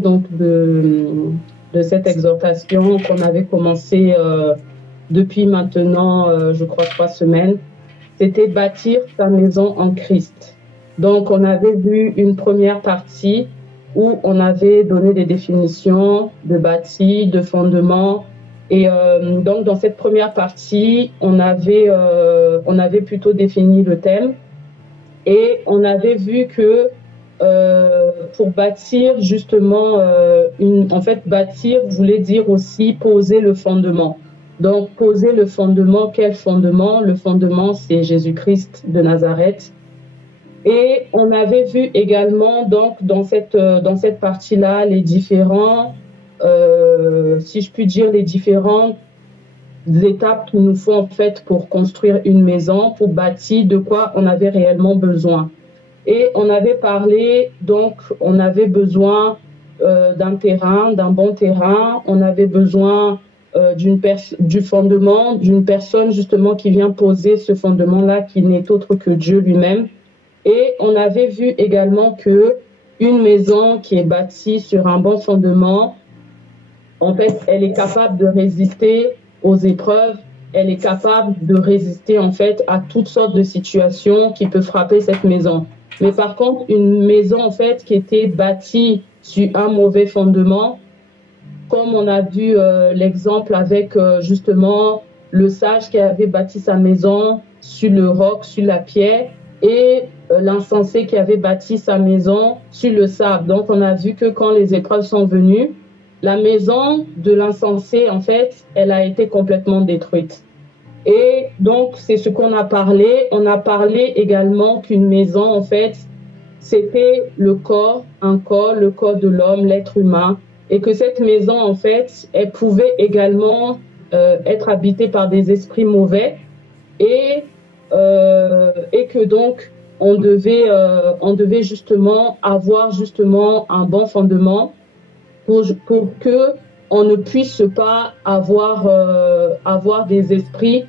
donc de cette exhortation qu'on avait commencé depuis maintenant, je crois, 3 semaines. C'était bâtir sa maison en Christ. Donc, on avait vu une première partie où on avait donné des définitions de bâti, de fondement. Et donc, dans cette première partie, on avait plutôt défini le thème. Et on avait vu que pour bâtir, justement, en fait, bâtir voulait dire aussi poser le fondement. Donc, poser le fondement, quel fondement? Le fondement, c'est Jésus-Christ de Nazareth. Et on avait vu également, donc, dans cette partie-là, les différents, si je puis dire, les différentes étapes qu'il nous faut, en fait, pour construire une maison, pour bâtir, de quoi on avait réellement besoin. Et on avait parlé, donc, on avait besoin d'un terrain, d'un bon terrain. On avait besoin du fondement, d'une personne justement qui vient poser ce fondement-là, qui n'est autre que Dieu lui-même. Et on avait vu également que une maison qui est bâtie sur un bon fondement, en fait, elle est capable de résister aux épreuves. Elle est capable de résister, en fait, à toutes sortes de situations qui peuvent frapper cette maison. Mais par contre, une maison, en fait, qui était bâtie sur un mauvais fondement, comme on a vu l'exemple avec justement le sage qui avait bâti sa maison sur le roc, sur la pierre, et l'insensé qui avait bâti sa maison sur le sable. Donc, on a vu que quand les épreuves sont venues, la maison de l'insensé, en fait, elle a été complètement détruite. Et donc, c'est ce qu'on a parlé. On a parlé également qu'une maison, en fait, c'était le corps, le corps de l'homme, l'être humain, et que cette maison, en fait, elle pouvait également être habitée par des esprits mauvais, et que donc, on devait justement avoir justement un bon fondement pour que on ne puisse pas avoir des esprits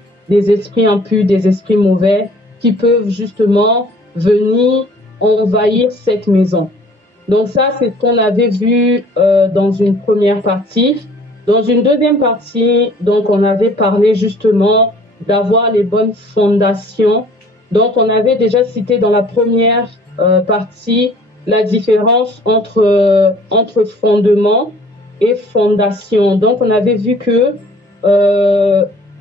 impurs, des esprits mauvais qui peuvent justement venir envahir cette maison. Donc ça, c'est ce qu'on avait vu dans une première partie. Dans une deuxième partie, donc on avait parlé justement d'avoir les bonnes fondations. Donc on avait déjà cité dans la première partie la différence entre fondement et fondation. Donc, on avait vu que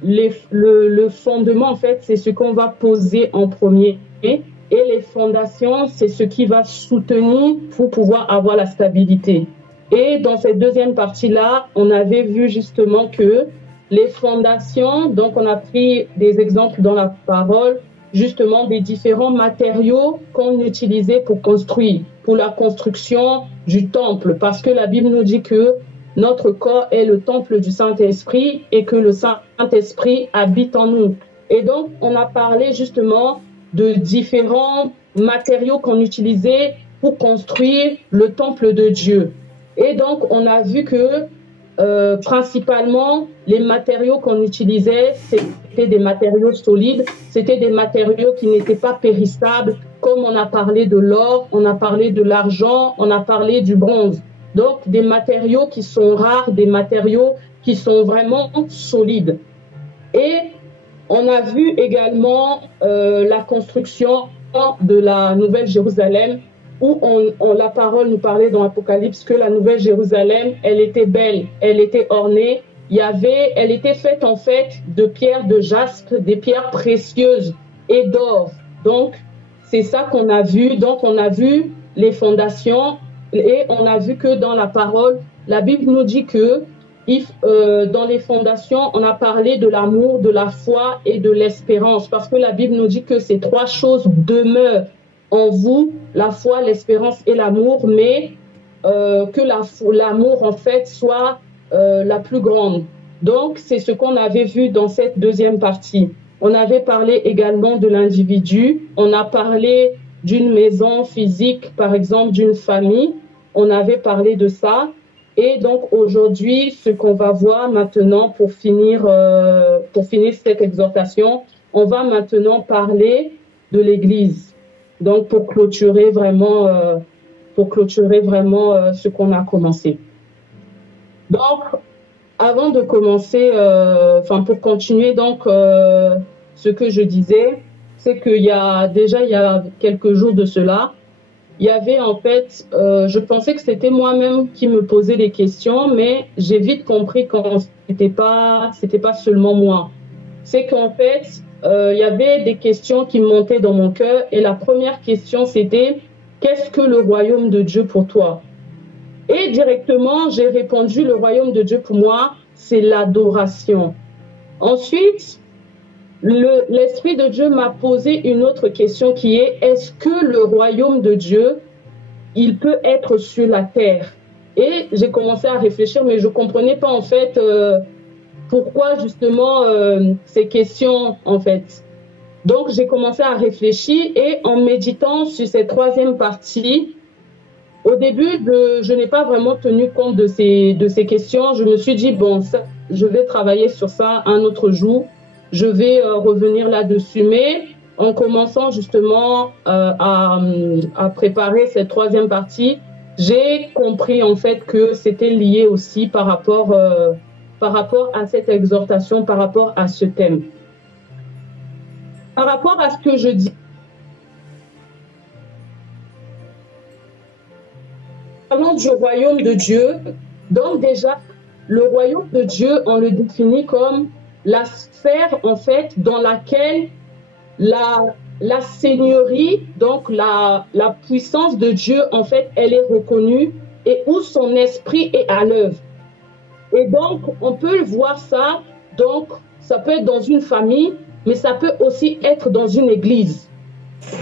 le fondement, en fait, c'est ce qu'on va poser en premier. Et les fondations, c'est ce qui va soutenir pour pouvoir avoir la stabilité. Et dans cette deuxième partie-là, on avait vu justement que les fondations, donc on a pris des exemples dans la parole, justement des différents matériaux qu'on utilisait pour construire, pour la construction du temple, parce que la Bible nous dit que notre corps est le temple du Saint-Esprit et que le Saint-Esprit habite en nous. Et donc, on a parlé justement de différents matériaux qu'on utilisait pour construire le temple de Dieu. Et donc, on a vu que principalement, les matériaux qu'on utilisait, c'était des matériaux solides, c'était des matériaux qui n'étaient pas périssables, comme on a parlé de l'or, on a parlé de l'argent, on a parlé du bronze. Donc, des matériaux qui sont rares, des matériaux qui sont vraiment solides. Et on a vu également la construction de la Nouvelle Jérusalem, où la parole nous parlait dans l'Apocalypse que la Nouvelle Jérusalem, elle était belle, elle était ornée, elle était faite en fait de pierres de jaspe, des pierres précieuses et d'or. Donc, c'est ça qu'on a vu. Donc, on a vu les fondations et on a vu que dans la parole, la Bible nous dit que dans les fondations, on a parlé de l'amour, de la foi et de l'espérance, parce que la Bible nous dit que ces 3 choses demeurent en vous, la foi, l'espérance et l'amour, mais que l'amour, en fait, soit la plus grande. Donc, c'est ce qu'on avait vu dans cette deuxième partie. On avait parlé également de l'individu, on a parlé d'une maison physique, par exemple, d'une famille, on avait parlé de ça. Et donc, aujourd'hui, ce qu'on va voir maintenant pour finir cette exhortation, on va maintenant parler de l'Église. Donc, pour clôturer vraiment pour clôturer vraiment ce qu'on a commencé. Donc, avant de commencer, pour continuer, donc, ce que je disais, c'est qu'il y a quelques jours de cela, il y avait en fait, je pensais que c'était moi-même qui me posais des questions, mais j'ai vite compris que c'était pas seulement moi. C'est qu'en fait, il y avait des questions qui montaient dans mon cœur, et la première question c'était, qu'est-ce que le royaume de Dieu pour toi? Et directement, j'ai répondu, le royaume de Dieu pour moi, c'est l'adoration. Ensuite, l'Esprit de Dieu m'a posé une autre question qui est, est-ce que le royaume de Dieu, il peut être sur la terre? Et j'ai commencé à réfléchir, mais je ne comprenais pas en fait pourquoi justement ces questions en fait. Donc j'ai commencé à réfléchir et en méditant sur cette troisième partie, au début, je n'ai pas vraiment tenu compte de ces questions. Je me suis dit, bon, ça, je vais travailler sur ça un autre jour. Je vais revenir là-dessus. Mais en commençant justement à préparer cette troisième partie, j'ai compris en fait que c'était lié aussi par rapport à cette exhortation, par rapport à ce thème. Par rapport à ce que je dis, parlons du royaume de Dieu. Donc déjà, le royaume de Dieu, on le définit comme la sphère en fait dans laquelle la seigneurie, donc la puissance de Dieu en fait, elle est reconnue et où son esprit est à l'œuvre. Et donc, on peut voir ça, donc ça peut être dans une famille, mais ça peut aussi être dans une église.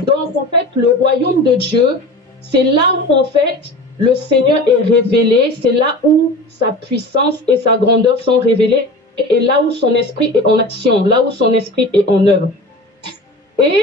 Donc en fait, le royaume de Dieu, c'est là où en fait le Seigneur est révélé, c'est là où sa puissance et sa grandeur sont révélées et là où son esprit est en action, là où son esprit est en œuvre. Et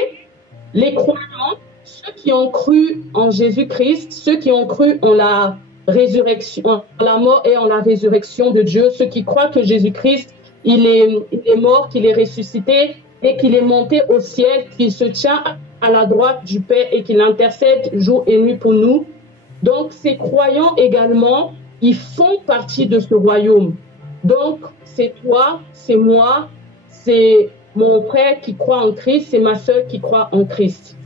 les croyants, ceux qui ont cru en Jésus-Christ, ceux qui ont cru en la résurrection, en la mort et en la résurrection de Dieu, ceux qui croient que Jésus-Christ, il est mort, qu'il est ressuscité et qu'il est monté au ciel, qu'il se tient à la droite du Père et qu'il intercède jour et nuit pour nous. Donc, ces croyants également, ils font partie de ce royaume. Donc, c'est toi, c'est moi, c'est mon frère qui croit en Christ, c'est ma sœur qui croit en Christ.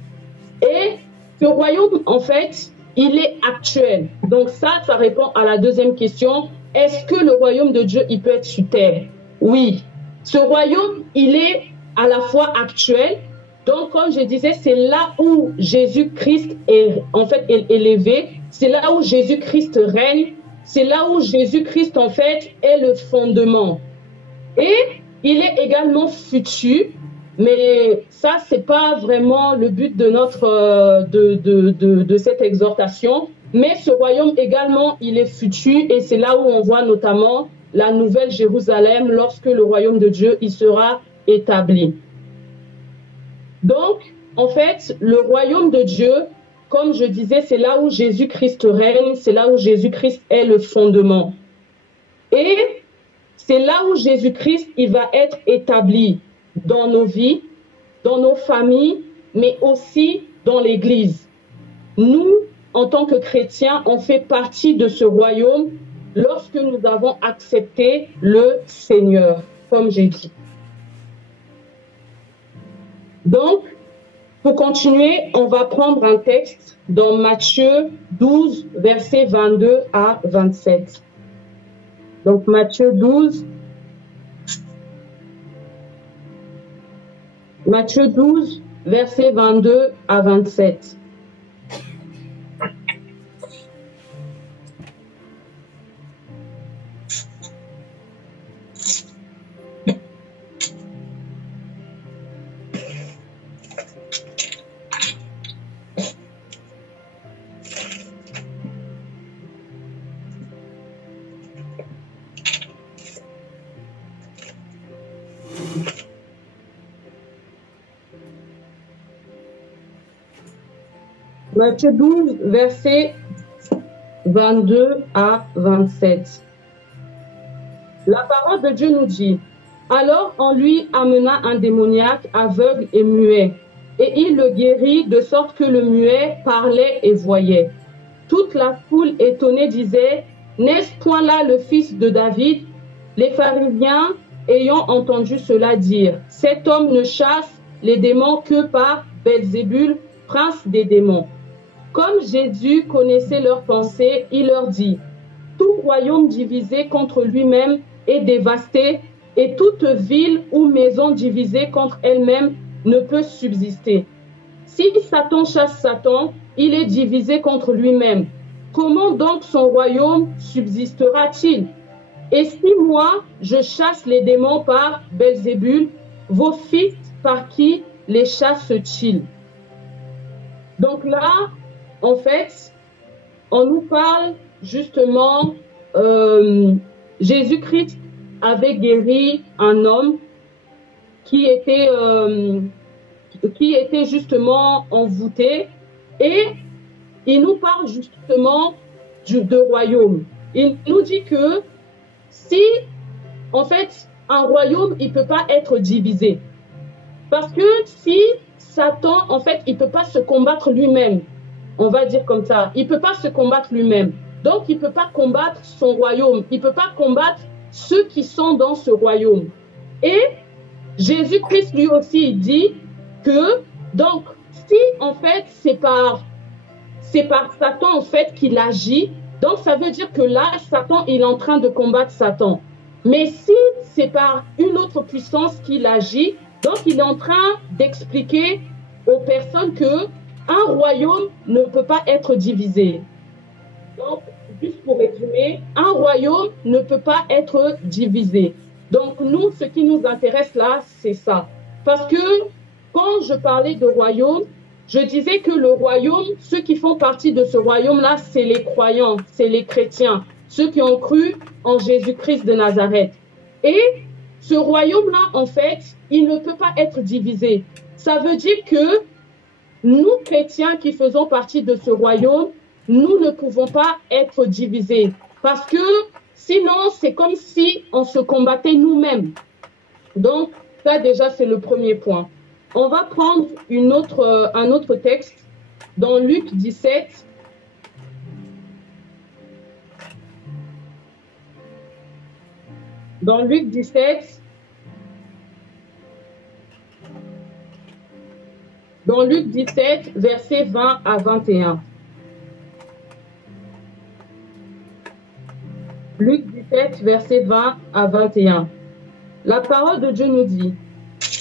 Et ce royaume, en fait, il est actuel. Donc ça répond à la deuxième question. Est-ce que le royaume de Dieu, il peut être sur terre? Oui. Ce royaume, il est à la fois actuel. Donc, comme je disais, c'est là où Jésus-Christ est en fait élevé. C'est là où Jésus-Christ règne. C'est là où Jésus-Christ, en fait, est le fondement. Et il est également futur, mais ça, c'est pas vraiment le but de de cette exhortation. Mais ce royaume également, il est futur et c'est là où on voit notamment la nouvelle Jérusalem lorsque le royaume de Dieu il sera établi. Donc, en fait, le royaume de Dieu, comme je disais, c'est là où Jésus-Christ règne, c'est là où Jésus-Christ est le fondement. Et c'est là où Jésus-Christ il va être établi dans nos vies, dans nos familles, mais aussi dans l'Église. Nous, en tant que chrétiens, on fait partie de ce royaume lorsque nous avons accepté le Seigneur, comme j'ai dit. Donc, pour continuer, on va prendre un texte dans Matthieu 12, versets 22 à 27. Donc, Matthieu 12, versets 22 à 27. Matthieu 12, versets 22 à 27. La parole de Dieu nous dit, « Alors on lui amena un démoniaque aveugle et muet, et il le guérit de sorte que le muet parlait et voyait. Toute la foule étonnée disait, n'est-ce point là le fils de David? Les pharisiens, ayant entendu cela dire, cet homme ne chasse les démons que par Belzébul, prince des démons. Comme Jésus connaissait leurs pensées, il leur dit, tout royaume divisé contre lui-même est dévasté, et toute ville ou maison divisée contre elle-même ne peut subsister. Si Satan chasse Satan, il est divisé contre lui-même. Comment donc son royaume subsistera-t-il? Et si moi, je chasse les démons par Belzébul, vos fils par qui les chassent-ils? Donc là, en fait, on nous parle justement, Jésus-Christ avait guéri un homme qui était justement envoûté, et il nous parle justement de royaume. Il nous dit que si, en fait, un royaume, il ne peut pas être divisé. Parce que si Satan, en fait, il ne peut pas se combattre lui-même, on va dire comme ça, il ne peut pas se combattre lui-même. Donc, il ne peut pas combattre son royaume, il ne peut pas combattre ceux qui sont dans ce royaume. Et Jésus-Christ, lui aussi, il dit que, donc, si, en fait, c'est par Satan, en fait, qu'il agit, donc ça veut dire que là, Satan, il est en train de combattre Satan. Mais si c'est par une autre puissance qu'il agit, donc il est en train d'expliquer aux personnes que un royaume ne peut pas être divisé. Donc, juste pour résumer, un royaume ne peut pas être divisé. Donc, nous, ce qui nous intéresse là, c'est ça. Parce que quand je parlais de royaume, je disais que le royaume, ceux qui font partie de ce royaume-là, c'est les croyants, c'est les chrétiens, ceux qui ont cru en Jésus-Christ de Nazareth. Et ce royaume-là, en fait, il ne peut pas être divisé. Ça veut dire que nous, chrétiens qui faisons partie de ce royaume, nous ne pouvons pas être divisés. Parce que sinon, c'est comme si on se combattait nous-mêmes. Donc, ça déjà, c'est le premier point. On va prendre un autre texte dans Luc 17. Dans Luc 17, versets 20 à 21. Luc 17, versets 20 à 21. La parole de Dieu nous dit,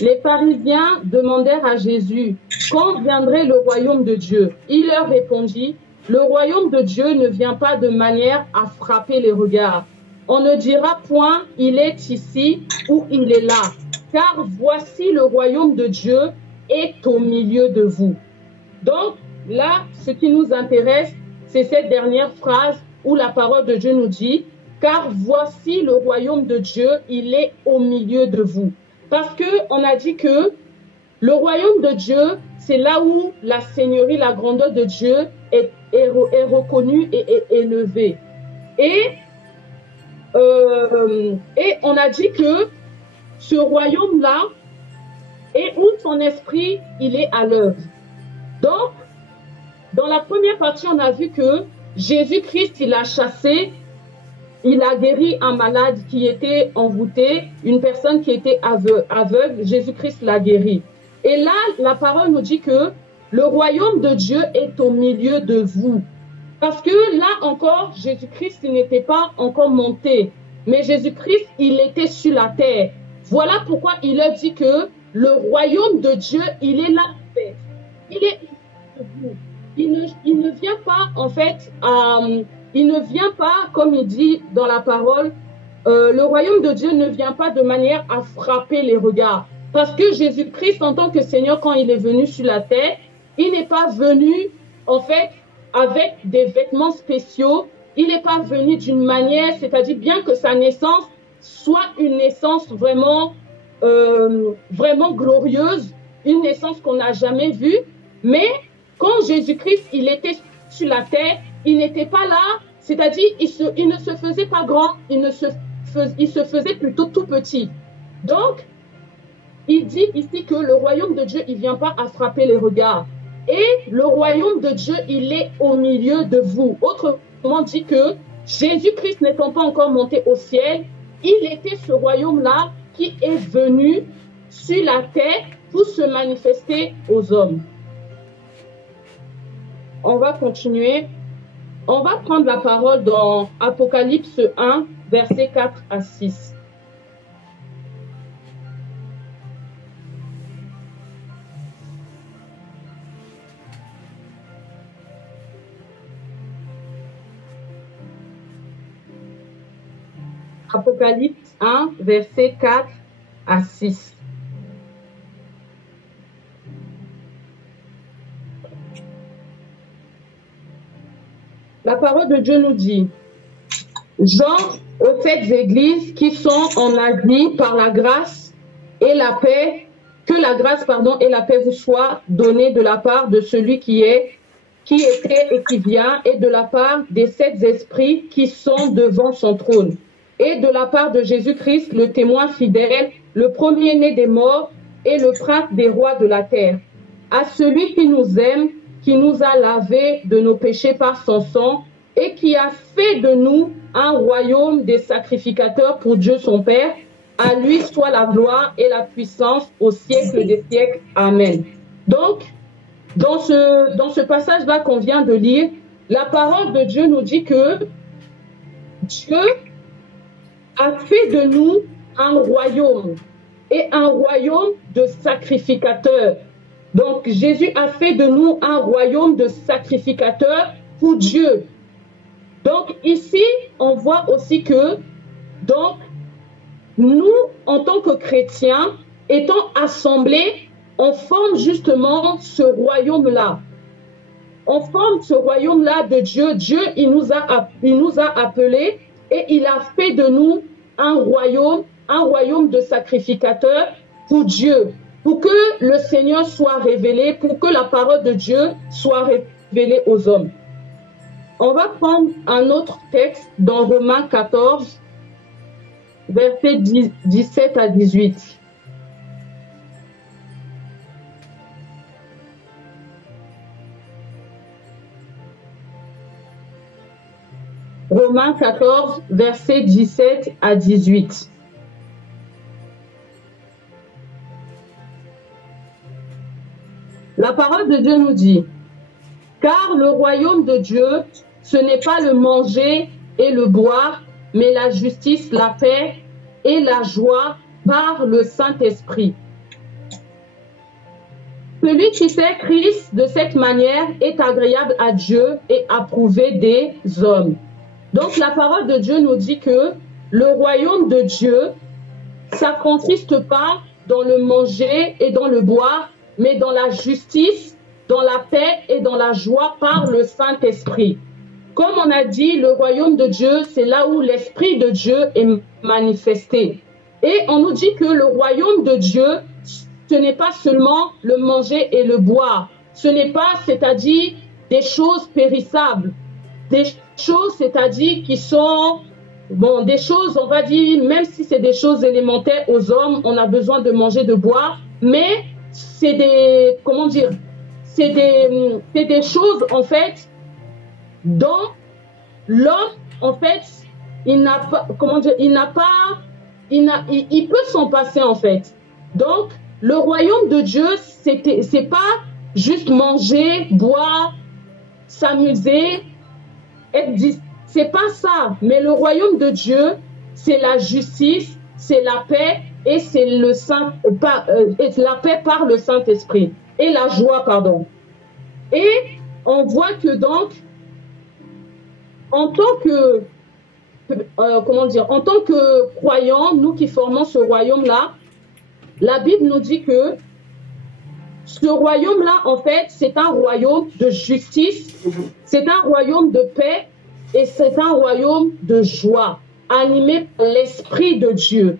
les pharisiens demandèrent à Jésus, quand viendrait le royaume de Dieu? Il leur répondit, le royaume de Dieu ne vient pas de manière à frapper les regards. On ne dira point, il est ici ou il est là, car voici le royaume de Dieu est au milieu de vous. Donc là, ce qui nous intéresse, c'est cette dernière phrase où la parole de Dieu nous dit, car voici le royaume de Dieu, il est au milieu de vous. Parce qu'on a dit que le royaume de Dieu, c'est là où la seigneurie, la grandeur de Dieu est reconnue et est élevée. Et on a dit que ce royaume-là est où son esprit, il est à l'œuvre. Donc, dans la première partie, on a vu que Jésus-Christ, il a chassé, il a guéri un malade qui était envoûté, une personne qui était aveugle, Jésus-Christ l'a guéri. Et là, la parole nous dit que le royaume de Dieu est au milieu de vous. Parce que là encore, Jésus-Christ, il n'était pas encore monté, mais Jésus-Christ, il était sur la terre. Voilà pourquoi il a dit que le royaume de Dieu, il est là. Il est de vous. Il ne vient pas, en fait, il ne vient pas, comme il dit dans la parole, le royaume de Dieu ne vient pas de manière à frapper les regards. Parce que Jésus-Christ, en tant que Seigneur, quand il est venu sur la terre, il n'est pas venu, en fait, avec des vêtements spéciaux. Il n'est pas venu d'une manière, c'est-à-dire bien que sa naissance soit une naissance vraiment, vraiment glorieuse, une naissance qu'on n'a jamais vue. Mais quand Jésus-Christ, il était sur la terre, il n'était pas là, c'est-à-dire il ne se faisait pas grand, il se faisait plutôt tout petit. Donc, il dit ici que le royaume de Dieu, il ne vient pas à frapper les regards. Et le royaume de Dieu, il est au milieu de vous. Autrement dit que Jésus-Christ n'étant pas encore monté au ciel, il était ce royaume-là qui est venu sur la terre pour se manifester aux hommes. On va continuer. On va prendre la parole dans Apocalypse 1, versets 4 à 6. Apocalypse 1, versets 4 à 6. La parole de Dieu nous dit, Jean aux 7 églises qui sont en Asie, par la grâce et la paix, que la grâce, et la paix vous soient données de la part de celui qui était et qui vient, et de la part des 7 esprits qui sont devant son trône, et de la part de Jésus-Christ, le témoin fidèle, le premier-né des morts et le prince des rois de la terre. À celui qui nous aime, qui nous a lavés de nos péchés par son sang, et qui a fait de nous un royaume des sacrificateurs pour Dieu son Père, à lui soit la gloire et la puissance au siècle des siècles. Amen. Donc, dans ce passage-là qu'on vient de lire, la parole de Dieu nous dit que Dieu a fait de nous un royaume, et un royaume de sacrificateurs. Donc, Jésus a fait de nous un royaume de sacrificateurs pour Dieu. Donc, ici, on voit aussi que, donc, nous, en tant que chrétiens, étant assemblés, on forme justement ce royaume-là. On forme ce royaume-là de Dieu. Dieu, il nous a appelés et il a fait de nous un royaume de sacrificateurs pour Dieu, pour que le Seigneur soit révélé, pour que la parole de Dieu soit révélée aux hommes. On va prendre un autre texte dans Romains 14, versets 17 à 18. Romains 14, versets 17 à 18. La parole de Dieu nous dit, « Car le royaume de Dieu, ce n'est pas le manger et le boire, mais la justice, la paix et la joie par le Saint-Esprit. Celui qui fait Christ de cette manière est agréable à Dieu et approuvé des hommes. » Donc la parole de Dieu nous dit que le royaume de Dieu, ça ne consiste pas dans le manger et dans le boire, mais dans la justice, dans la paix et dans la joie par le Saint-Esprit. Comme on a dit, le royaume de Dieu, c'est là où l'Esprit de Dieu est manifesté. Et on nous dit que le royaume de Dieu, ce n'est pas seulement le manger et le boire. Ce n'est pas, c'est-à-dire, des choses périssables. Des choses, c'est-à-dire, qui sont, bon, des choses, on va dire, même si c'est des choses élémentaires aux hommes, on a besoin de manger, de boire, mais c'est des, comment dire, c'est des choses, en fait, dont l'homme, en fait, il n'a pas, comment dire, il peut s'en passer, en fait. Donc, le royaume de Dieu, c'est pas juste manger, boire, s'amuser, c'est pas ça. Mais le royaume de Dieu, c'est la justice, c'est la paix et c'est la paix par le Saint-Esprit et la joie, pardon. Et on voit que donc, en tant que en tant que croyants, nous qui formons ce royaume-là, la Bible nous dit que ce royaume-là, en fait, c'est un royaume de justice, c'est un royaume de paix et c'est un royaume de joie, animé par l'Esprit de Dieu.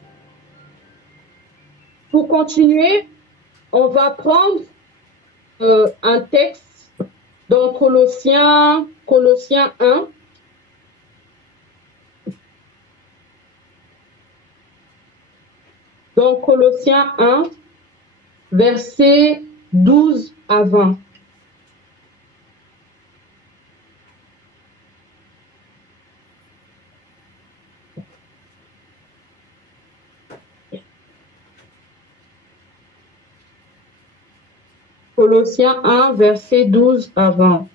Pour continuer, on va prendre un texte dans Colossiens 1. Dans Colossiens 1, versets 12 à 20. Colossiens 1, verset 12 à 20.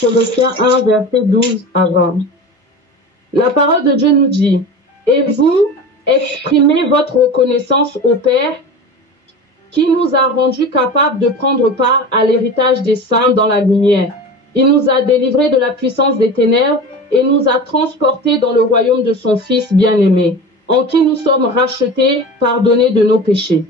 Colossiens 1, verset 12 à 20. La parole de Dieu nous dit, « Et vous, exprimez votre reconnaissance au Père qui nous a rendus capables de prendre part à l'héritage des saints dans la lumière. Il nous a délivrés de la puissance des ténèbres et nous a transportés dans le royaume de son Fils bien-aimé, en qui nous sommes rachetés, pardonnés de nos péchés.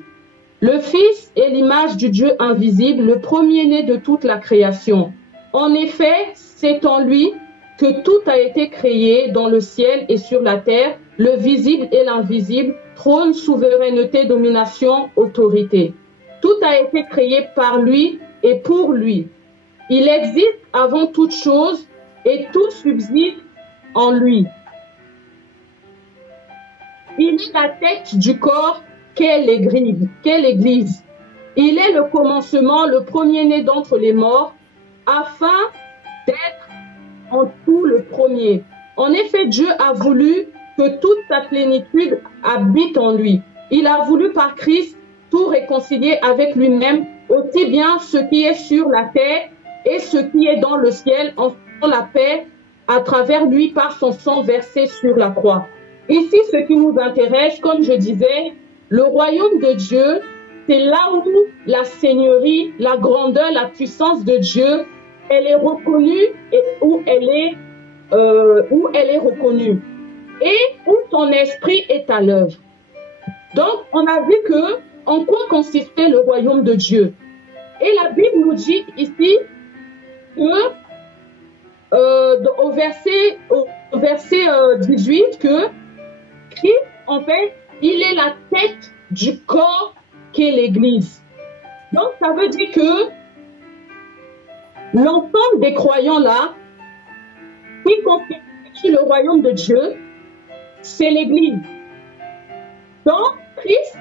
Le Fils est l'image du Dieu invisible, le premier-né de toute la création. En effet, c'est en lui que tout a été créé dans le ciel et sur la terre, le visible et l'invisible, trône, souveraineté, domination, autorité. Tout a été créé par lui et pour lui. Il existe avant toute chose et tout subsiste en lui. Il est la tête du corps qu'est l'Église. Il est le commencement, le premier-né d'entre les morts, afin d'être en tout le premier. En effet, Dieu a voulu que toute sa plénitude habite en lui. Il a voulu par Christ tout réconcilier avec lui-même, aussi bien ce qui est sur la terre et ce qui est dans le ciel, en faisant la paix à travers lui par son sang versé sur la croix. Ici, ce qui nous intéresse, comme je disais, le royaume de Dieu, c'est là où la seigneurie, la grandeur, la puissance de Dieu, elle est reconnue et où elle est reconnue et où son esprit est à l'œuvre. Donc, on a vu en quoi consistait le royaume de Dieu. Et la Bible nous dit ici que au verset 18 que Christ, en fait, il est la tête du corps qu'est l'Église. Donc, ça veut dire que l'ensemble des croyants là, qui constituent le royaume de Dieu, c'est l'Église. Dans Christ,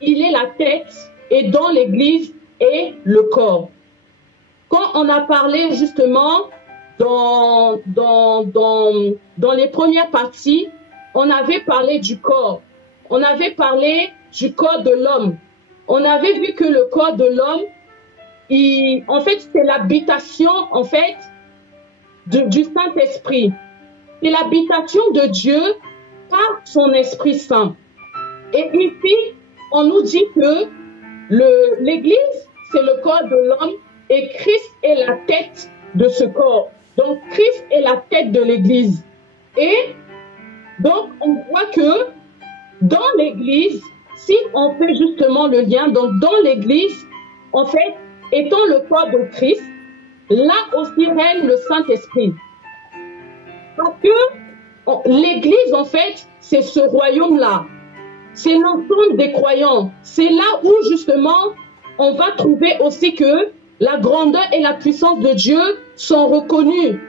il est la tête et dans l'Église est le corps. Quand on a parlé justement dans les premières parties, on avait parlé du corps. On avait parlé du corps de l'homme. On avait vu que le corps de l'homme, en fait, c'est l'habitation, en fait, du Saint-Esprit. C'est l'habitation de Dieu par son Esprit Saint. Et ici, on nous dit que l'Église, c'est le corps de l'homme et Christ est la tête de ce corps. Donc, Christ est la tête de l'Église. Et donc, on voit que dans l'Église, si on fait justement le lien, donc dans l'Église, en fait, étant le corps de Christ, là aussi règne le Saint-Esprit. Parce que l'Église, en fait, c'est ce royaume-là. C'est l'ensemble des croyants. C'est là où, justement, on va trouver aussi que la grandeur et la puissance de Dieu sont reconnues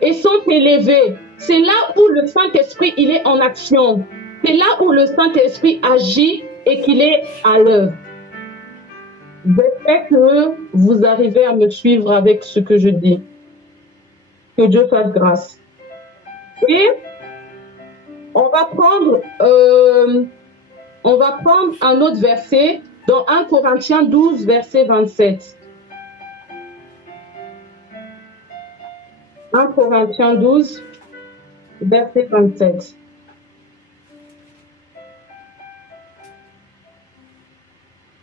et sont élevées. C'est là où le Saint-Esprit, il est en action. C'est là où le Saint-Esprit agit et qu'il est à l'œuvre. J'espère que vous arrivez à me suivre avec ce que je dis. Que Dieu fasse grâce. Et on va prendre un autre verset dans 1 Corinthiens 12, verset 27. 1 Corinthiens 12, verset 27.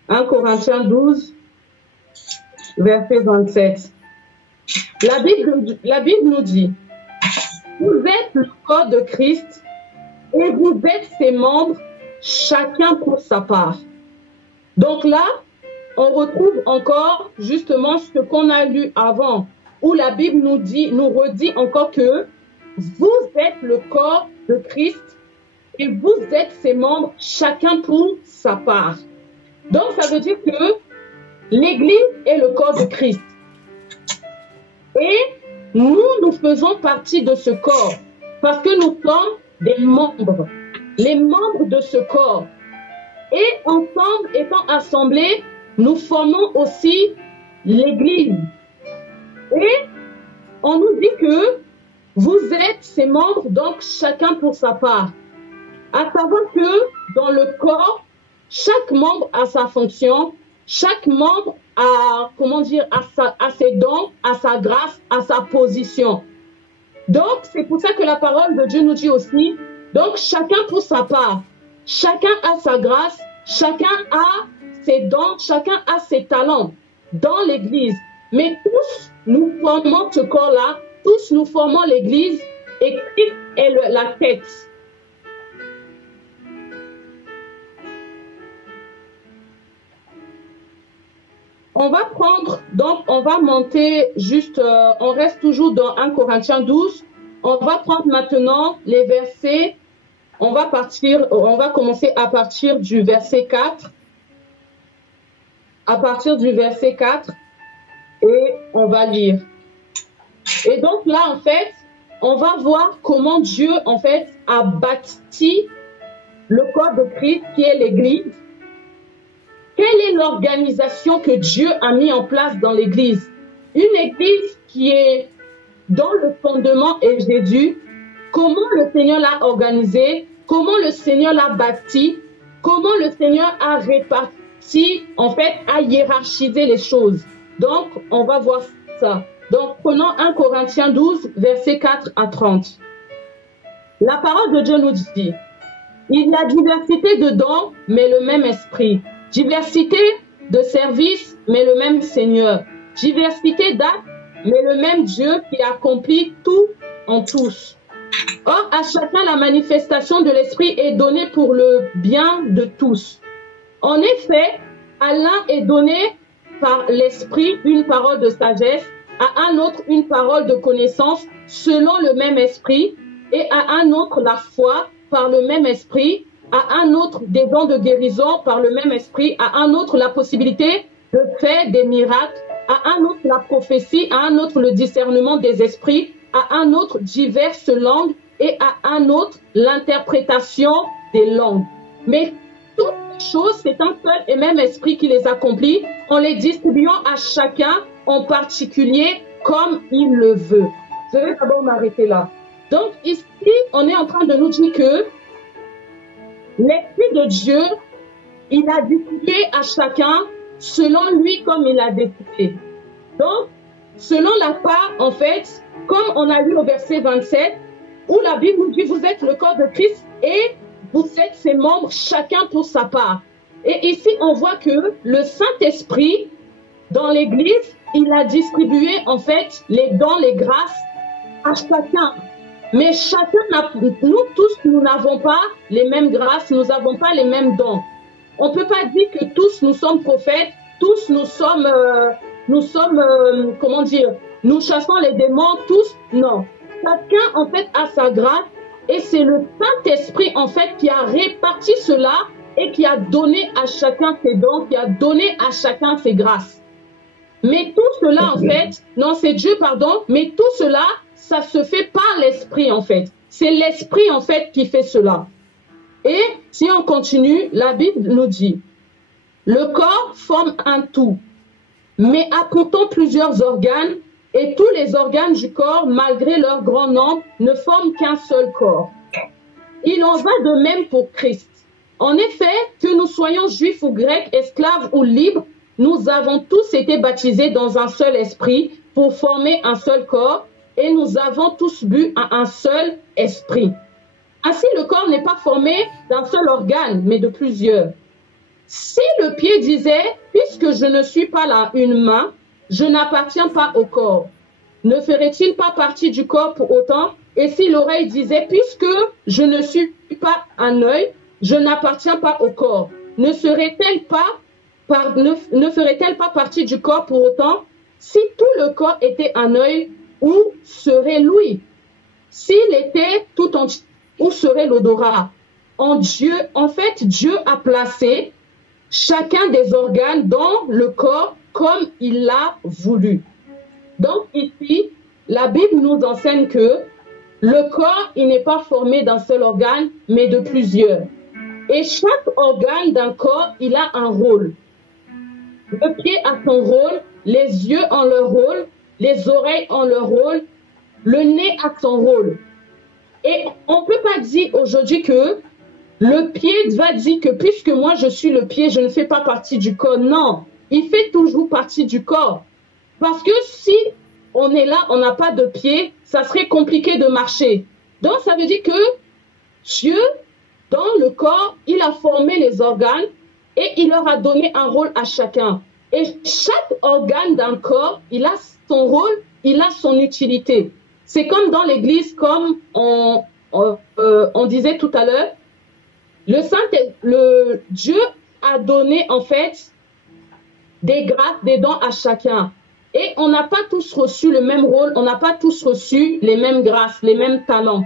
« 1 Corinthiens 12, verset 27. La Bible nous dit, « Vous êtes le corps de Christ et vous êtes ses membres, chacun pour sa part. » Donc là, on retrouve encore justement ce qu'on a lu avant, où la Bible nous redit encore que vous êtes le corps de Christ et vous êtes ses membres, chacun pour sa part. Donc, ça veut dire que l'Église est le corps de Christ. Et nous faisons partie de ce corps parce que nous sommes des membres, les membres de ce corps. Et ensemble, étant assemblés, nous formons aussi l'Église. Et on nous dit que Vous êtes ses membres, donc chacun pour sa part. À savoir que dans le corps, chaque membre a sa fonction, chaque membre a, comment dire, a ses dons, a sa grâce, a sa position. Donc, c'est pour ça que la parole de Dieu nous dit aussi, donc chacun pour sa part, chacun a sa grâce, chacun a ses dons, chacun a ses talents dans l'Église. Mais tous, nous formons ce corps-là, tous nous formons l'Église et Christ est la tête. On va prendre, donc on va monter juste, on reste toujours dans 1 Corinthiens 12. On va prendre maintenant les versets, on va commencer à partir du verset 4. À partir du verset 4, et on va lire. Et donc là, en fait, on va voir comment Dieu, en fait, a bâti le corps de Christ qui est l'Église. Quelle est l'organisation que Dieu a mis en place dans l'Église? Une Église qui est dans le fondement est Jésus. Comment le Seigneur l'a organisé? Comment le Seigneur l'a bâti? Comment le Seigneur a réparti, en fait, a hiérarchisé les choses? Donc, on va voir ça. Donc, prenons 1 Corinthiens 12, versets 4 à 30. La parole de Dieu nous dit, « Il y a diversité de dons, mais le même esprit. Diversité de services, mais le même Seigneur. Diversité d'actes, mais le même Dieu qui accomplit tout en tous. Or, à chacun, la manifestation de l'Esprit est donnée pour le bien de tous. En effet, à l'un est donné par l'Esprit une parole de sagesse, à un autre une parole de connaissance selon le même Esprit, et à un autre la foi par le même Esprit, à un autre des dons de guérison par le même Esprit, à un autre la possibilité de faire des miracles, à un autre la prophétie, à un autre le discernement des esprits, à un autre diverses langues et à un autre l'interprétation des langues. Mais toutes les choses, c'est un seul et même esprit qui les accomplit en les distribuant à chacun en particulier comme il le veut. Je vais d'abord m'arrêter là. Donc ici, on est en train de nous dire que l'Esprit de Dieu, il a distribué à chacun selon lui comme il a décidé. Donc, selon la part, en fait, comme on a lu au verset 27, où la Bible nous dit, vous êtes le corps de Christ et vous êtes ses membres, chacun pour sa part. Et ici, on voit que le Saint-Esprit, dans l'Église, il a distribué, en fait, les dons, les grâces à chacun. Mais chacun, nous tous, nous n'avons pas les mêmes grâces, nous n'avons pas les mêmes dons. On ne peut pas dire que tous nous sommes prophètes, tous nous sommes, comment dire, nous chassons les démons, tous, non. Chacun, en fait, a sa grâce et c'est le Saint-Esprit, en fait, qui a réparti cela et qui a donné à chacun ses dons, qui a donné à chacun ses grâces. Mais tout cela, en fait, non, c'est Dieu, pardon, mais tout cela, ça se fait par l'Esprit, en fait. C'est l'Esprit, en fait, qui fait cela. Et si on continue, la Bible nous dit, le corps forme un tout, mais apportant plusieurs organes, et tous les organes du corps, malgré leur grand nombre, ne forment qu'un seul corps. Il en va de même pour Christ. En effet, que nous soyons juifs ou grecs, esclaves ou libres, nous avons tous été baptisés dans un seul esprit pour former un seul corps, et nous avons tous bu à un seul esprit. Ainsi, le corps n'est pas formé d'un seul organe, mais de plusieurs. Si le pied disait, puisque je ne suis pas là une main, je n'appartiens pas au corps, ne ferait-il pas partie du corps pour autant? Et si l'oreille disait, puisque je ne suis pas un œil, je n'appartiens pas au corps, ne ferait-elle pas partie du corps pour autant? Si tout le corps était un œil, où serait l'ouïe? S'il était tout entier, où serait l'odorat? En fait, Dieu a placé chacun des organes dans le corps comme il l'a voulu. Donc ici, la Bible nous enseigne que le corps, il n'est pas formé d'un seul organe, mais de plusieurs. Et chaque organe d'un corps, il a un rôle. Le pied a son rôle, les yeux ont leur rôle, les oreilles ont leur rôle, le nez a son rôle. Et on ne peut pas dire aujourd'hui que le pied va dire que puisque moi je suis le pied, je ne fais pas partie du corps. Non, il fait toujours partie du corps. Parce que si on est là, on n'a pas de pied, ça serait compliqué de marcher. Donc ça veut dire que Dieu, dans le corps, il a formé les organes et il leur a donné un rôle à chacun. Et chaque organe d'un corps, il a son rôle, il a son utilité. C'est comme dans l'Église, comme on disait tout à l'heure, Dieu a donné en fait des grâces, des dons à chacun. Et on n'a pas tous reçu le même rôle, on n'a pas tous reçu les mêmes grâces, les mêmes talents.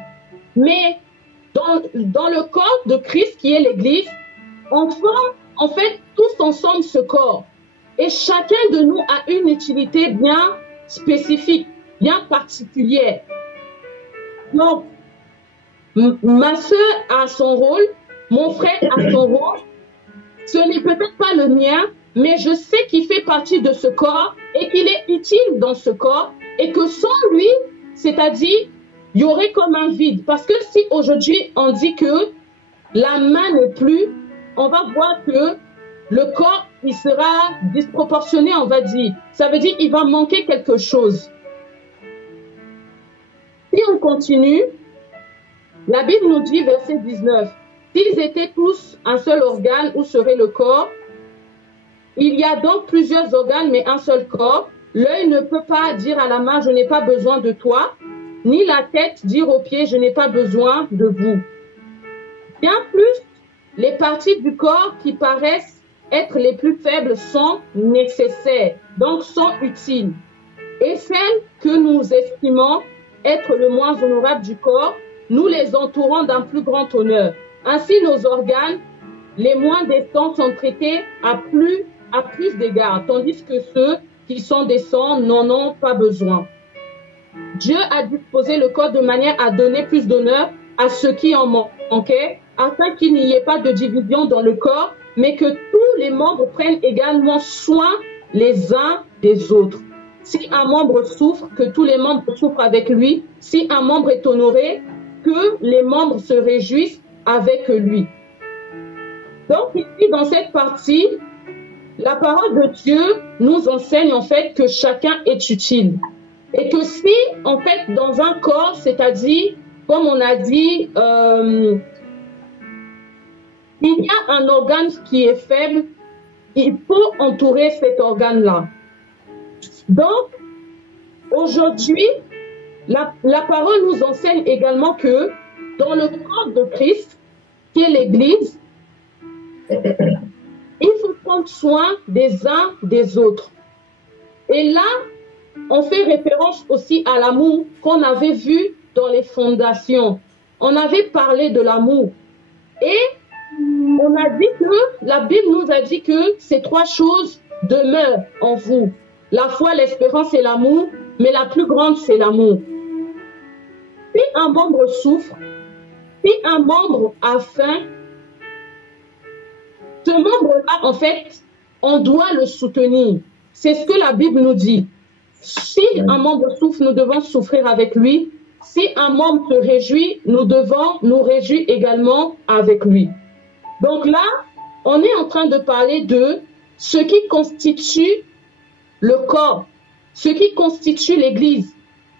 Mais dans le corps de Christ qui est l'Église, on forme en fait tous ensemble ce corps. Et chacun de nous a une utilité bien spécifique, bien particulière. Donc, ma soeur a son rôle, mon frère a son rôle. Ce n'est peut-être pas le mien, mais je sais qu'il fait partie de ce corps et qu'il est utile dans ce corps et que sans lui, c'est-à-dire, il y aurait comme un vide. Parce que si aujourd'hui on dit que la main n'est plus, on va voir que le corps, il sera disproportionné, on va dire. Ça veut dire qu'il va manquer quelque chose. Si on continue, la Bible nous dit, verset 19, « S'ils étaient tous un seul organe, où serait le corps? Il y a donc plusieurs organes, mais un seul corps. L'œil ne peut pas dire à la main, je n'ai pas besoin de toi, ni la tête dire aux pieds, je n'ai pas besoin de vous. Bien plus, les parties du corps qui paraissent être les plus faibles sont nécessaires, donc sont utiles. Et celles que nous estimons être le moins honorable du corps, nous les entourons d'un plus grand honneur. Ainsi, nos organes, les moins décents, sont traités à plus d'égards, tandis que ceux qui sont décents n'en ont pas besoin. Dieu a disposé le corps de manière à donner plus d'honneur à ceux qui en manquaient, afin qu'il n'y ait pas de division dans le corps, mais que tous les membres prennent également soin les uns des autres. Si un membre souffre, que tous les membres souffrent avec lui. Si un membre est honoré, que les membres se réjouissent avec lui. Donc ici, dans cette partie, la parole de Dieu nous enseigne en fait que chacun est utile. Et que si, en fait, dans un corps, c'est-à-dire, comme on a dit, il y a un organe qui est faible, il faut entourer cet organe-là. Donc, aujourd'hui, la parole nous enseigne également que dans le corps de Christ, qui est l'Église, il faut prendre soin des uns des autres. Et là, on fait référence aussi à l'amour qu'on avait vu dans les fondations. On avait parlé de l'amour. Et on a dit que, la Bible nous a dit que ces trois choses demeurent en vous. La foi, l'espérance et l'amour, mais la plus grande, c'est l'amour. Si un membre souffre, si un membre a faim, ce membre-là, en fait, on doit le soutenir. C'est ce que la Bible nous dit. Si un membre souffre, nous devons souffrir avec lui. Si un membre se réjouit, nous devons nous réjouir également avec lui. Donc là, on est en train de parler de ce qui constitue le corps, ce qui constitue l'Église,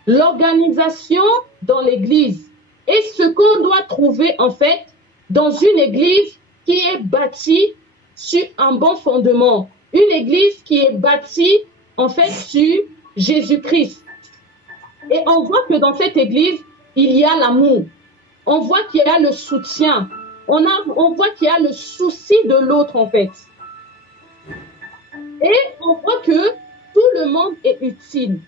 l'organisation dans l'Église et ce qu'on doit trouver en fait dans une Église qui est bâtie sur un bon fondement, une Église qui est bâtie en fait sur Jésus-Christ. Et on voit que dans cette Église, il y a l'amour, on voit qu'il y a le soutien, on voit qu'il y a le souci de l'autre en fait. Et on voit que tout le monde est utile.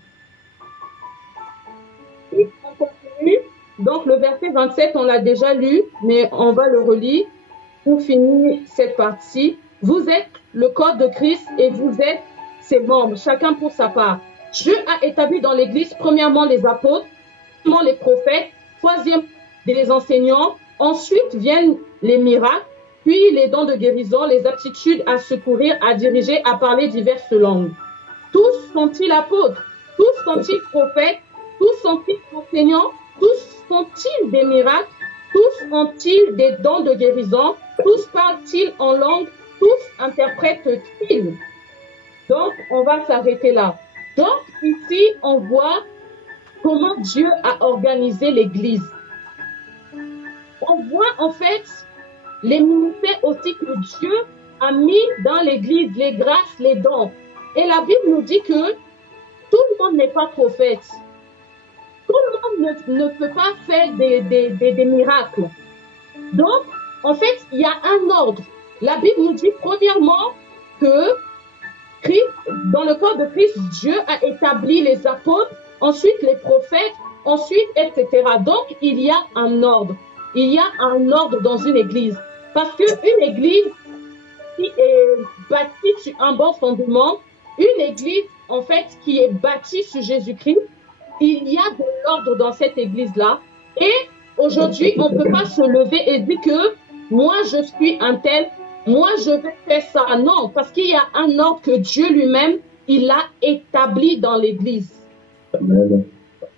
Et on continue. Donc le verset 27, on l'a déjà lu, mais on va le relire pour finir cette partie. Vous êtes le corps de Christ et vous êtes ses membres, chacun pour sa part. Dieu a établi dans l'Église, premièrement les apôtres, deuxièmement les prophètes, troisièmement les enseignants, ensuite viennent les miracles, puis les dons de guérison, les aptitudes à secourir, à diriger, à parler diverses langues. Tous sont-ils apôtres, tous sont-ils prophètes, Tous sont-ils enseignants? Tous font-ils des miracles? Tous ont-ils des dons de guérison? Tous parlent-ils en langue? Tous interprètent-ils? Donc, on va s'arrêter là. Donc, ici, on voit comment Dieu a organisé l'Église. On voit en fait les ministères aussi que Dieu a mis dans l'Église, les grâces, les dons. Et la Bible nous dit que tout le monde n'est pas prophète. Tout le monde ne peut pas faire des miracles. Donc, en fait, il y a un ordre. La Bible nous dit premièrement que Christ, dans le corps de Christ, Dieu a établi les apôtres, ensuite les prophètes, ensuite, etc. Donc, il y a un ordre. Il y a un ordre dans une église. Parce qu'une église qui est bâtie sur un bon fondement, une église, en fait, qui est bâtie sur Jésus-Christ, il y a de l'ordre dans cette église-là. Et aujourd'hui, on ne peut pas se lever et dire que moi, je suis un tel, moi, je vais faire ça. Non, parce qu'il y a un ordre que Dieu lui-même, il a établi dans l'église.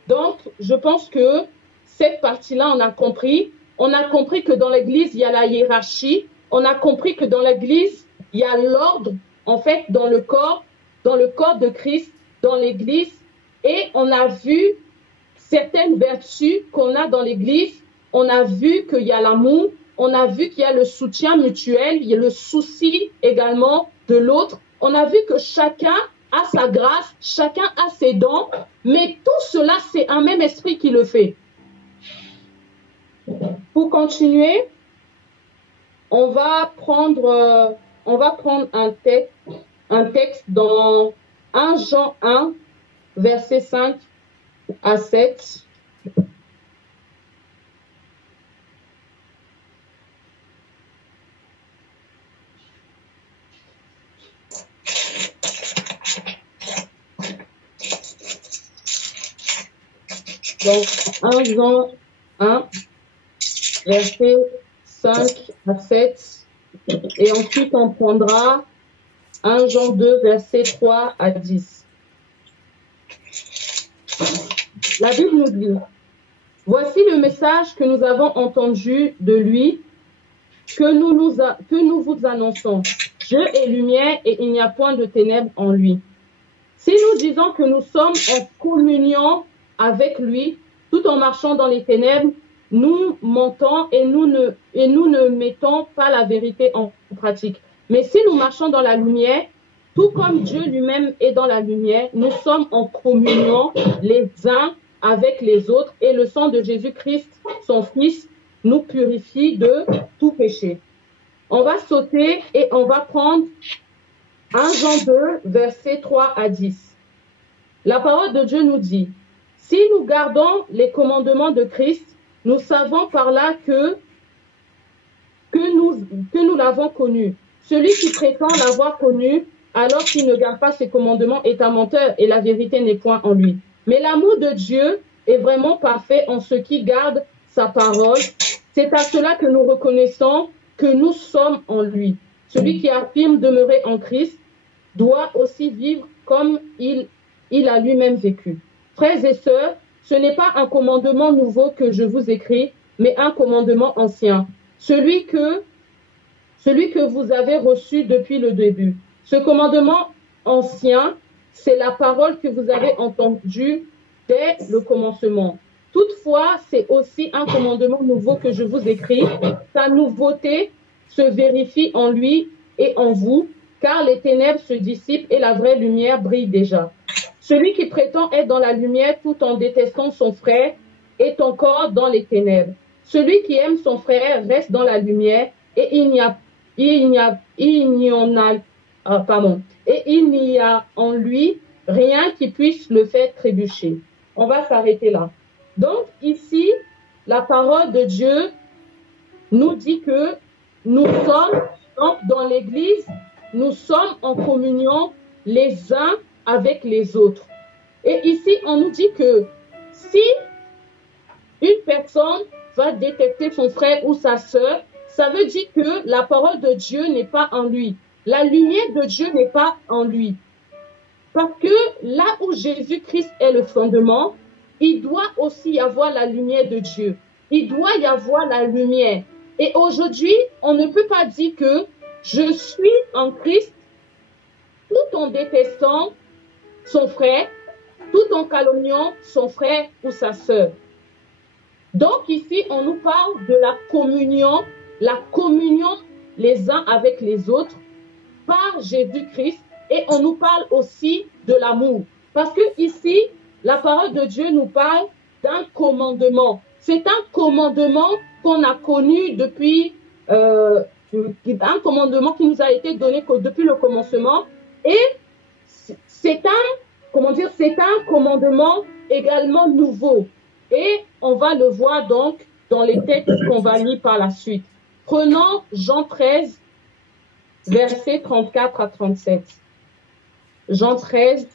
Donc, je pense que cette partie-là, on a compris. On a compris que dans l'église, il y a la hiérarchie. On a compris que dans l'église, il y a l'ordre, en fait, dans le corps de Christ, dans l'église. Et on a vu certaines vertus qu'on a dans l'église. On a vu qu'il y a l'amour. On a vu qu'il y a le soutien mutuel. Il y a le souci également de l'autre. On a vu que chacun a sa grâce, chacun a ses dons. Mais tout cela, c'est un même esprit qui le fait. Pour continuer, on va prendre un texte dans 1 Jean 1, versets 5 à 7. Donc, 1 Jean 1, versets 5 à 7. Et ensuite, on prendra 1 Jean 2, versets 3 à 10. La Bible nous dit, « Voici le message que nous avons entendu de lui, que nous vous annonçons. Dieu est lumière et il n'y a point de ténèbres en lui. Si nous disons que nous sommes en communion avec lui, tout en marchant dans les ténèbres, nous mentons et nous ne mettons pas la vérité en pratique. Mais si nous marchons dans la lumière, tout comme Dieu lui-même est dans la lumière, nous sommes en communion les uns avec les autres et le sang de Jésus-Christ, son Fils, nous purifie de tout péché. » On va sauter et on va prendre 1 Jean 2, versets 3 à 10. La parole de Dieu nous dit, « Si nous gardons les commandements de Christ, nous savons par là que nous l'avons connu. Celui qui prétend l'avoir connu, alors qu'il ne garde pas ses commandements, est un menteur et la vérité n'est point en lui. Mais l'amour de Dieu est vraiment parfait en ceux qui gardent sa parole. C'est à cela que nous reconnaissons que nous sommes en lui. Celui qui affirme demeurer en Christ doit aussi vivre comme il a lui-même vécu. Frères et sœurs, ce n'est pas un commandement nouveau que je vous écris, mais un commandement ancien. Celui que vous avez reçu depuis le début. Ce commandement ancien, c'est la parole que vous avez entendue dès le commencement. Toutefois, c'est aussi un commandement nouveau que je vous écris. Sa nouveauté se vérifie en lui et en vous, car les ténèbres se dissipent et la vraie lumière brille déjà. Celui qui prétend être dans la lumière tout en détestant son frère est encore dans les ténèbres. Celui qui aime son frère reste dans la lumière et il n'y a en lui rien qui puisse le faire trébucher. On va s'arrêter là. Donc ici, la parole de Dieu nous dit que nous sommes dans l'Église, nous sommes en communion les uns avec les autres. Et ici, on nous dit que si une personne va détester son frère ou sa sœur, ça veut dire que la parole de Dieu n'est pas en lui. La lumière de Dieu n'est pas en lui. Parce que là où Jésus-Christ est le fondement, il doit aussi y avoir la lumière de Dieu. Il doit y avoir la lumière. Et aujourd'hui, on ne peut pas dire que je suis en Christ tout en détestant son frère, tout en calomniant son frère ou sa sœur. Donc ici, on nous parle de la communion les uns avec les autres par Jésus-Christ, et on nous parle aussi de l'amour. Parce que ici, la parole de Dieu nous parle d'un commandement. C'est un commandement qu'on a connu depuis, un commandement qui nous a été donné depuis le commencement, et c'est un commandement également nouveau. Et on va le voir donc dans les textes qu'on va lire par la suite. Prenons Jean 13, versets 34 à 37. Jean 13,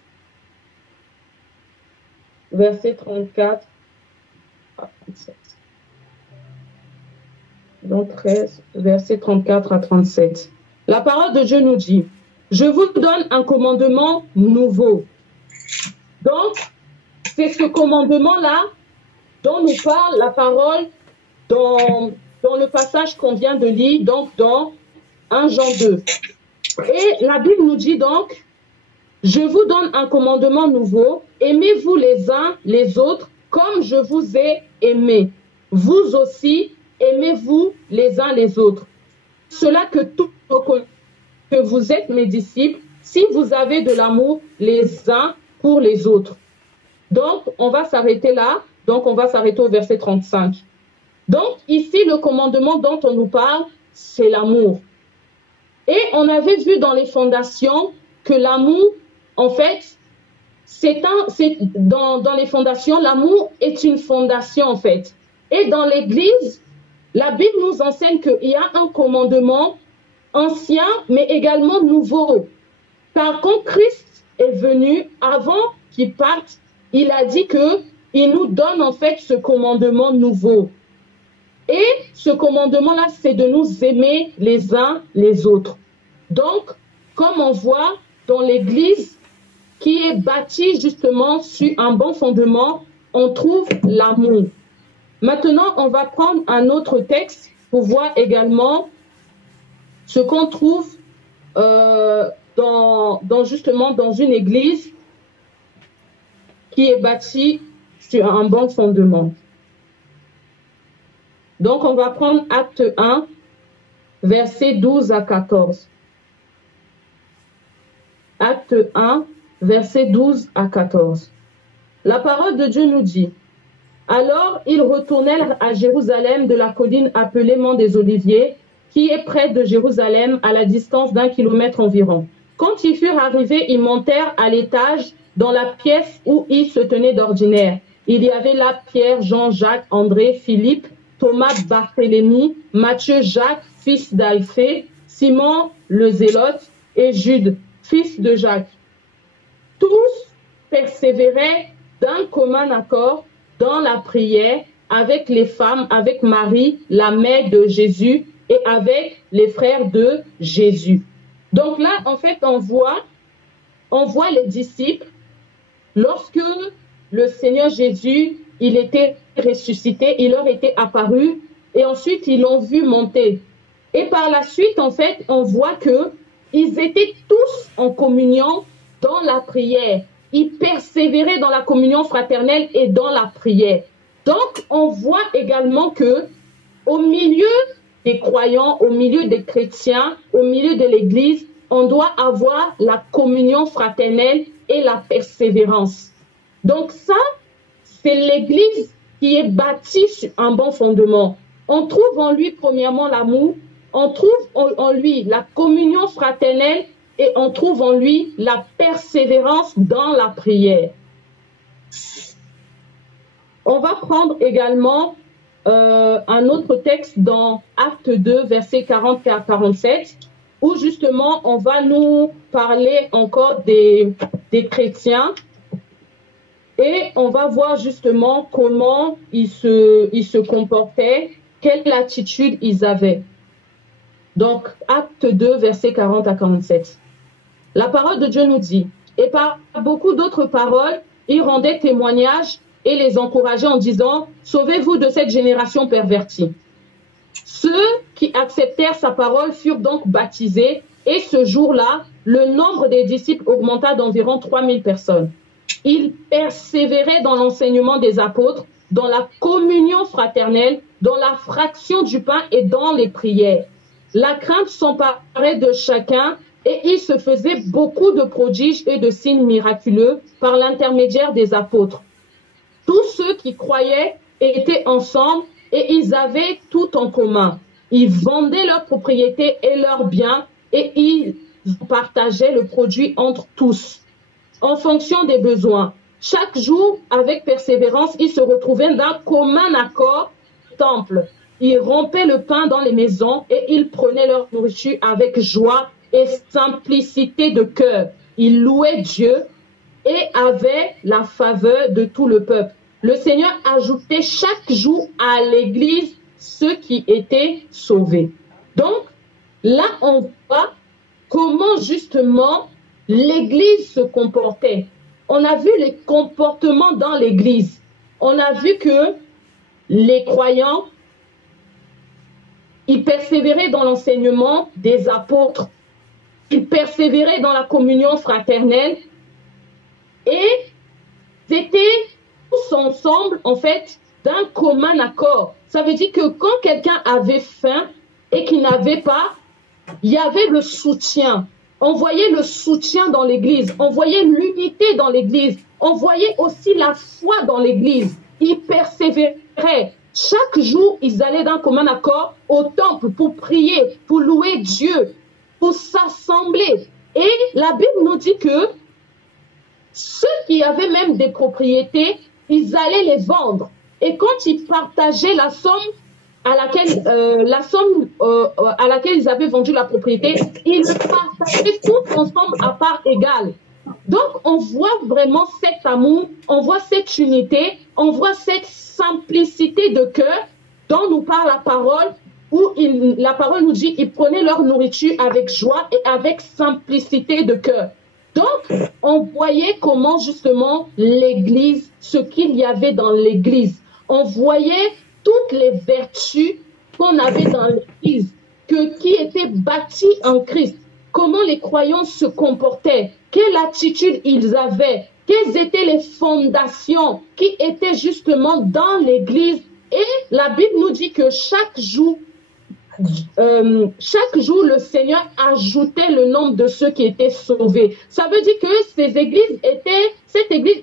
verset 34 à 37. Jean 13, verset 34 à 37. La parole de Dieu nous dit, « Je vous donne un commandement nouveau. » Donc, c'est ce commandement-là dont nous parle la parole dans le passage qu'on vient de lire, donc dans 1 Jean 2. Et la Bible nous dit donc, « Je vous donne un commandement nouveau, aimez-vous les uns les autres comme je vous ai aimé. Vous aussi, aimez-vous les uns les autres. Cela que vous êtes mes disciples, si vous avez de l'amour les uns pour les autres. » Donc, on va s'arrêter là. Donc, on va s'arrêter au verset 35. Donc, ici, le commandement dont on nous parle, c'est l'amour. Et on avait vu dans les fondations que l'amour, en fait, dans les fondations, l'amour est une fondation, en fait. Et dans l'Église, la Bible nous enseigne qu'il y a un commandement ancien, mais également nouveau. Car quand Christ est venu, avant qu'il parte, il a dit qu'il nous donne en fait ce commandement nouveau. Et ce commandement-là, c'est de nous aimer les uns les autres. Donc, comme on voit dans l'Église qui est bâtie justement sur un bon fondement, on trouve l'amour. Maintenant, on va prendre un autre texte pour voir également ce qu'on trouve justement dans une Église qui est bâtie sur un bon fondement. Donc, on va prendre Acte 1, versets 12 à 14. Acte 1, versets 12 à 14. La parole de Dieu nous dit, « Alors, ils retournèrent à Jérusalem de la colline appelée Mont des Oliviers, qui est près de Jérusalem, à la distance d'1 kilomètre environ. Quand ils furent arrivés, ils montèrent à l'étage dans la pièce où ils se tenaient d'ordinaire. Il y avait là Pierre, Jean, Jacques, André, Philippe, Thomas, Barthélemy, Matthieu, Jacques, fils d'Alphée, Simon le Zélote et Jude, fils de Jacques. Tous persévéraient d'un commun accord dans la prière avec les femmes, avec Marie, la mère de Jésus, et avec les frères de Jésus. Donc là, en fait, on voit les disciples, lorsque le Seigneur Jésus, il était ressuscité, il leur était apparu, et ensuite ils l'ont vu monter. Et par la suite, en fait, on voit qu'ils étaient tous en communion dans la prière. Ils persévéraient dans la communion fraternelle et dans la prière. Donc, on voit également au milieu des croyants, au milieu des chrétiens, au milieu de l'Église, on doit avoir la communion fraternelle et la persévérance. Donc ça, c'est l'Église qui est bâtie sur un bon fondement. On trouve en lui, premièrement, l'amour, on trouve en lui la communion fraternelle et on trouve en lui la persévérance dans la prière. On va prendre également un autre texte dans Acte 2, versets 40 à 47, où justement on va nous parler encore des chrétiens et on va voir justement comment ils se comportaient, quelle attitude ils avaient. Donc, Acte 2, versets 40 à 47. La parole de Dieu nous dit, « Et par beaucoup d'autres paroles, ils rendaient témoignage et les encourageait en disant « Sauvez-vous de cette génération pervertie ». Ceux qui acceptèrent sa parole furent donc baptisés et ce jour-là, le nombre des disciples augmenta d'environ 3000 personnes. Ils persévéraient dans l'enseignement des apôtres, dans la communion fraternelle, dans la fraction du pain et dans les prières. La crainte s'emparait de chacun et il se faisait beaucoup de prodiges et de signes miraculeux par l'intermédiaire des apôtres. Tous ceux qui croyaient étaient ensemble et ils avaient tout en commun. Ils vendaient leurs propriétés et leurs biens et ils partageaient le produit entre tous, en fonction des besoins. Chaque jour, avec persévérance, ils se retrouvaient d'un commun accord au temple. Ils rompaient le pain dans les maisons et ils prenaient leur nourriture avec joie et simplicité de cœur. Ils louaient Dieu et avaient la faveur de tout le peuple. Le Seigneur ajoutait chaque jour à l'Église ceux qui étaient sauvés. Donc, là, on voit comment justement l'Église se comportait. On a vu les comportements dans l'Église. On a vu que les croyants, ils persévéraient dans l'enseignement des apôtres. Ils persévéraient dans la communion fraternelle. Et c'était tous ensemble, en fait, d'un commun accord. Ça veut dire que quand quelqu'un avait faim et qu'il n'avait pas, il y avait le soutien. On voyait le soutien dans l'Église. On voyait l'unité dans l'Église. On voyait aussi la foi dans l'Église. Ils persévéraient. Chaque jour, ils allaient d'un commun accord au temple pour prier, pour louer Dieu, pour s'assembler. Et la Bible nous dit que ceux qui avaient même des propriétés, ils allaient les vendre. Et quand ils partageaient la somme à laquelle ils avaient vendu la propriété, ils le partageaient tous ensemble à part égale. Donc, on voit vraiment cet amour, on voit cette unité, on voit cette simplicité de cœur dont nous parle la parole, où la parole nous dit ils prenaient leur nourriture avec joie et avec simplicité de cœur. Donc, on voyait comment justement l'Église, ce qu'il y avait dans l'Église. On voyait toutes les vertus qu'on avait dans l'Église, qui étaient bâties en Christ. Comment les croyants se comportaient, quelle attitude ils avaient, quelles étaient les fondations qui étaient justement dans l'Église. Et la Bible nous dit que chaque jour, le Seigneur ajoutait le nombre de ceux qui étaient sauvés. Ça veut dire que cette église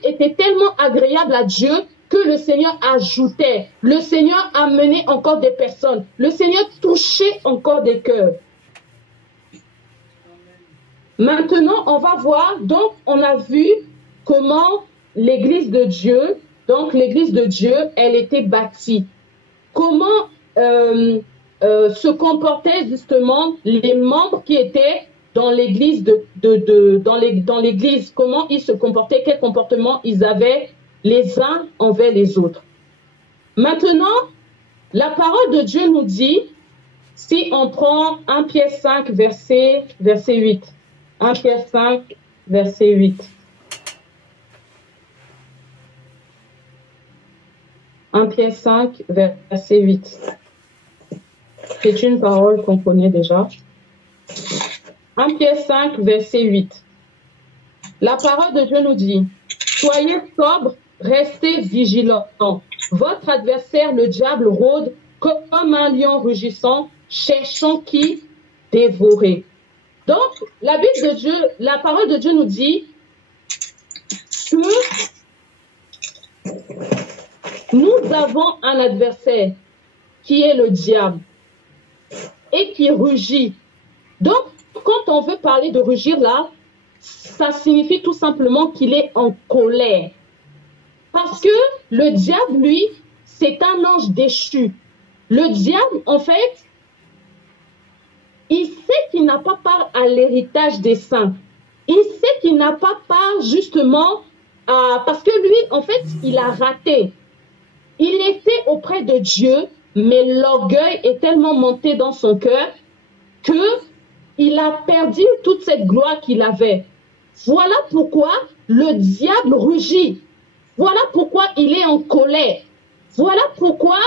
était tellement agréable à Dieu que le Seigneur ajoutait. Le Seigneur amenait encore des personnes. Le Seigneur touchait encore des cœurs. Maintenant, on va voir, donc on a vu comment l'église de Dieu, elle était bâtie. Comment se comportaient justement les membres qui étaient dans l'église dans l'église, comment ils se comportaient, quel comportement ils avaient les uns envers les autres. Maintenant, la parole de Dieu nous dit, si on prend 1 Pierre 5, verset 8. 1 Pierre 5, verset 8. 1 Pierre 5, verset 8. C'est une parole qu'on connaît déjà. 1 Pierre 5, verset 8. La parole de Dieu nous dit, « Soyez sobres, restez vigilants. Votre adversaire, le diable, rôde comme un lion rugissant, cherchant qui dévorer. » Donc, la parole de Dieu nous dit que nous avons un adversaire qui est le diable et qui rugit. Donc, quand on veut parler de rugir là, ça signifie tout simplement qu'il est en colère. Parce que le diable, lui, c'est un ange déchu. Le diable, en fait, il sait qu'il n'a pas part à l'héritage des saints. Il sait qu'il n'a pas part justement parce que lui, en fait, il a raté. Il était auprès de Dieu, mais l'orgueil est tellement monté dans son cœur qu'il a perdu toute cette gloire qu'il avait. Voilà pourquoi le diable rugit. Voilà pourquoi il est en colère. Voilà pourquoi,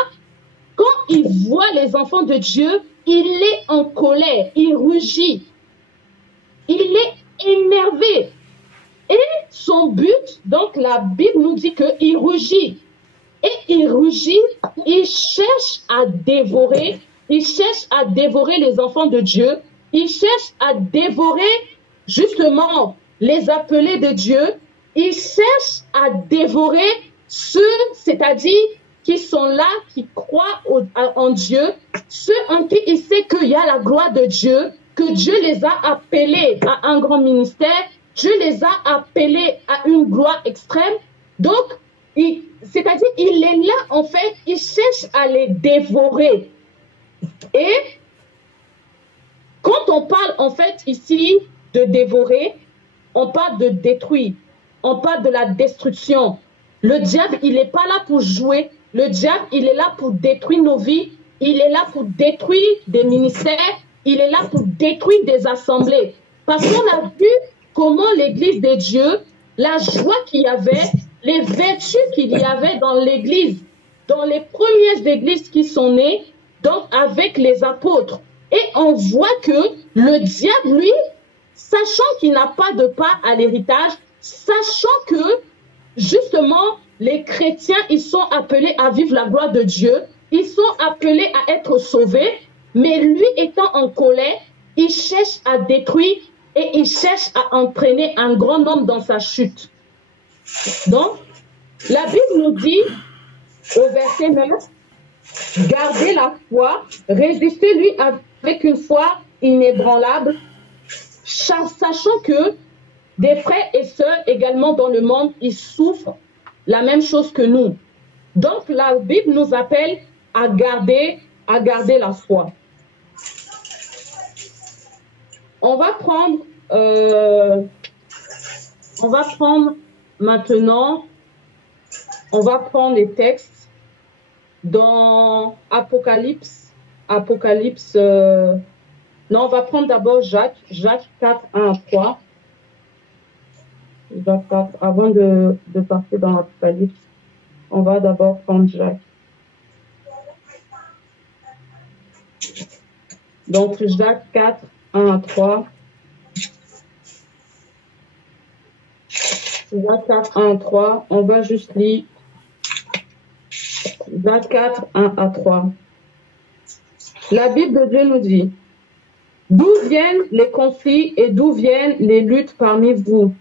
quand il voit les enfants de Dieu, il est en colère, il rugit, il est énervé. Et son but, donc la Bible nous dit qu'il rugit. Et il rugit, il cherche à dévorer les enfants de Dieu, il cherche à dévorer justement les appelés de Dieu, il cherche à dévorer ceux, c'est-à-dire qui sont là, qui croient en Dieu, ceux en qui il sait qu'il y a la gloire de Dieu, que Dieu les a appelés à un grand ministère, Dieu les a appelés à une gloire extrême. Donc, c'est-à-dire, il est là, en fait, il cherche à les dévorer. Et quand on parle, en fait, ici de dévorer, on parle de détruire, on parle de la destruction. Le diable, il n'est pas là pour jouer. Le diable, il est là pour détruire nos vies. Il est là pour détruire des ministères. Il est là pour détruire des assemblées. Parce qu'on a vu comment l'Église de Dieu, la joie qu'il y avait, les vertus qu'il y avait dans l'Église, dans les premières églises qui sont nées, donc avec les apôtres. Et on voit que le diable, lui, sachant qu'il n'a pas de part à l'héritage, sachant que, justement, les chrétiens, ils sont appelés à vivre la gloire de Dieu, ils sont appelés à être sauvés, mais lui étant en colère, il cherche à détruire et il cherche à entraîner un grand nombre dans sa chute. Donc, la Bible nous dit, au verset 9, « Gardez la foi, résistez-lui avec une foi inébranlable, sachant que des frères et sœurs également dans le monde, ils souffrent la même chose que nous. » Donc, la Bible nous appelle à garder la foi. On va prendre maintenant, on va prendre les textes dans Apocalypse. Non, on va prendre d'abord Jacques 4, 1 à 3. Jacques 4, avant de passer dans l'Apocalypse, on va d'abord prendre Jacques. Donc, Jacques 4, 1 à 3. Jacques 4, 1 à 3. On va juste lire Jacques 4, 1 à 3. La Bible de Dieu nous dit, « D'où viennent les conflits et d'où viennent les luttes parmi vous?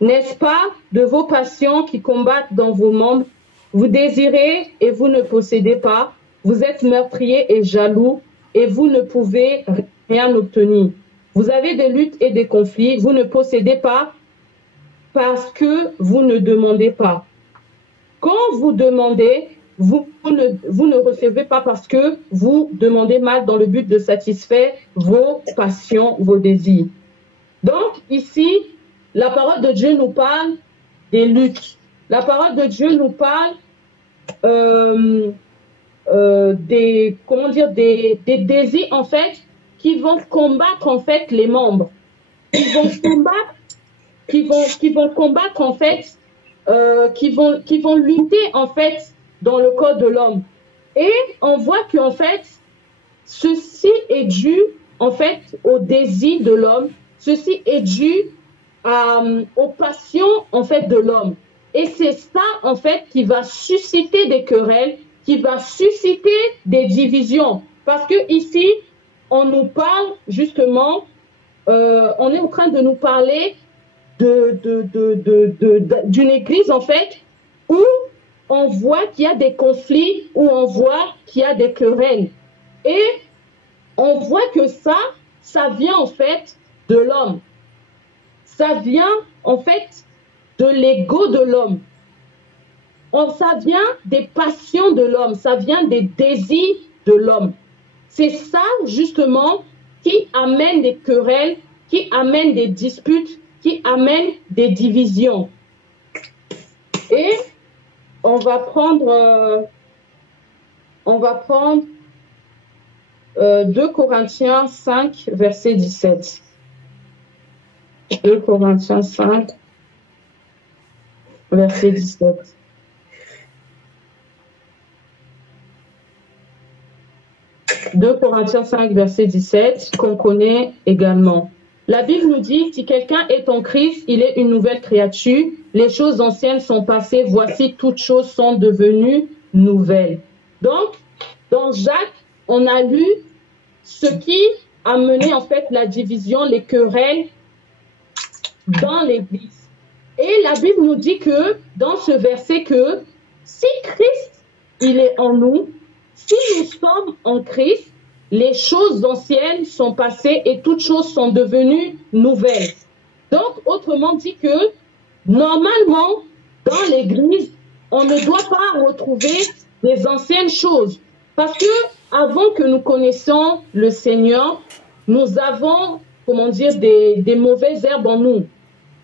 N'est-ce pas de vos passions qui combattent dans vos membres? Vous désirez et vous ne possédez pas. Vous êtes meurtriers et jaloux et vous ne pouvez rien obtenir. Vous avez des luttes et des conflits. Vous ne possédez pas parce que vous ne demandez pas. Quand vous demandez, vous ne recevez pas parce que vous demandez mal dans le but de satisfaire vos passions, vos désirs. » Donc ici, la parole de Dieu nous parle des luttes. La parole de Dieu nous parle des désirs en fait qui vont combattre en fait les membres, qui vont combattre en fait, qui vont lutter en fait dans le corps de l'homme. Et on voit qu'en fait ceci est dû en fait au désir de l'homme, ceci est dû aux passions en fait de l'homme. Et c'est ça en fait qui va susciter des querelles, qui va susciter des divisions. Parce que ici, on nous parle justement, on est en train de nous parler d'une église en fait où on voit qu'il y a des conflits, où on voit qu'il y a des querelles. Et on voit que ça vient en fait de l'homme. Ça vient en fait de l'ego de l'homme. Ça vient des passions de l'homme, ça vient des désirs de l'homme. C'est ça justement qui amène des querelles, qui amène des disputes, qui amène des divisions. Et on va prendre 2 Corinthiens 5, verset 17. 2 Corinthiens 5, verset 17. 2 Corinthiens 5, verset 17, qu'on connaît également. La Bible nous dit, si quelqu'un est en Christ, il est une nouvelle créature. Les choses anciennes sont passées, voici toutes choses sont devenues nouvelles. Donc, dans Jacques, on a lu ce qui a mené en fait la division, les querelles dans l'Église. Et la Bible nous dit que, dans ce verset, que si Christ, il est en nous, si nous sommes en Christ, les choses anciennes sont passées et toutes choses sont devenues nouvelles. Donc, autrement dit que, normalement, dans l'Église, on ne doit pas retrouver les anciennes choses. Parce que, avant que nous connaissions le Seigneur, nous avons, comment dire, des mauvaises herbes en nous.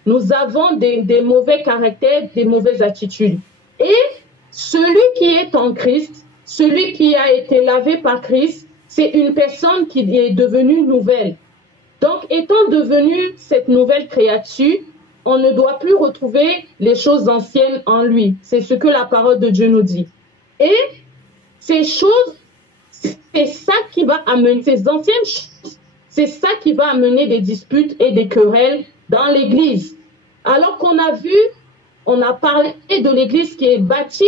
Nous avons des mauvais caractères, des mauvaises attitudes. Et celui qui est en Christ, celui qui a été lavé par Christ, c'est une personne qui est devenue nouvelle. Donc, étant devenue cette nouvelle créature, on ne doit plus retrouver les choses anciennes en lui. C'est ce que la parole de Dieu nous dit. Et ces choses, c'est ça qui va amener, ces anciennes choses, c'est ça qui va amener des disputes et des querelles dans l'Église. Alors qu'on a vu, on a parlé de l'Église qui est bâtie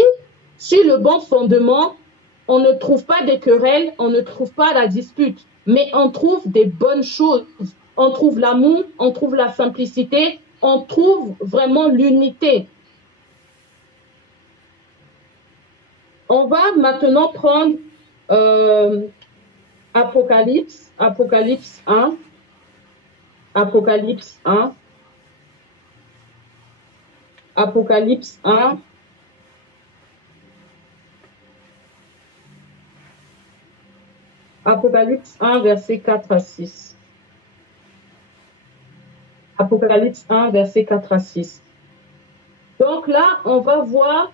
sur le bon fondement, on ne trouve pas des querelles, on ne trouve pas la dispute, mais on trouve des bonnes choses. On trouve l'amour, on trouve la simplicité, on trouve vraiment l'unité. On va maintenant prendre Apocalypse 1. Apocalypse 1. Apocalypse 1. Apocalypse 1, verset 4 à 6. Apocalypse 1, verset 4 à 6. Donc là, on va voir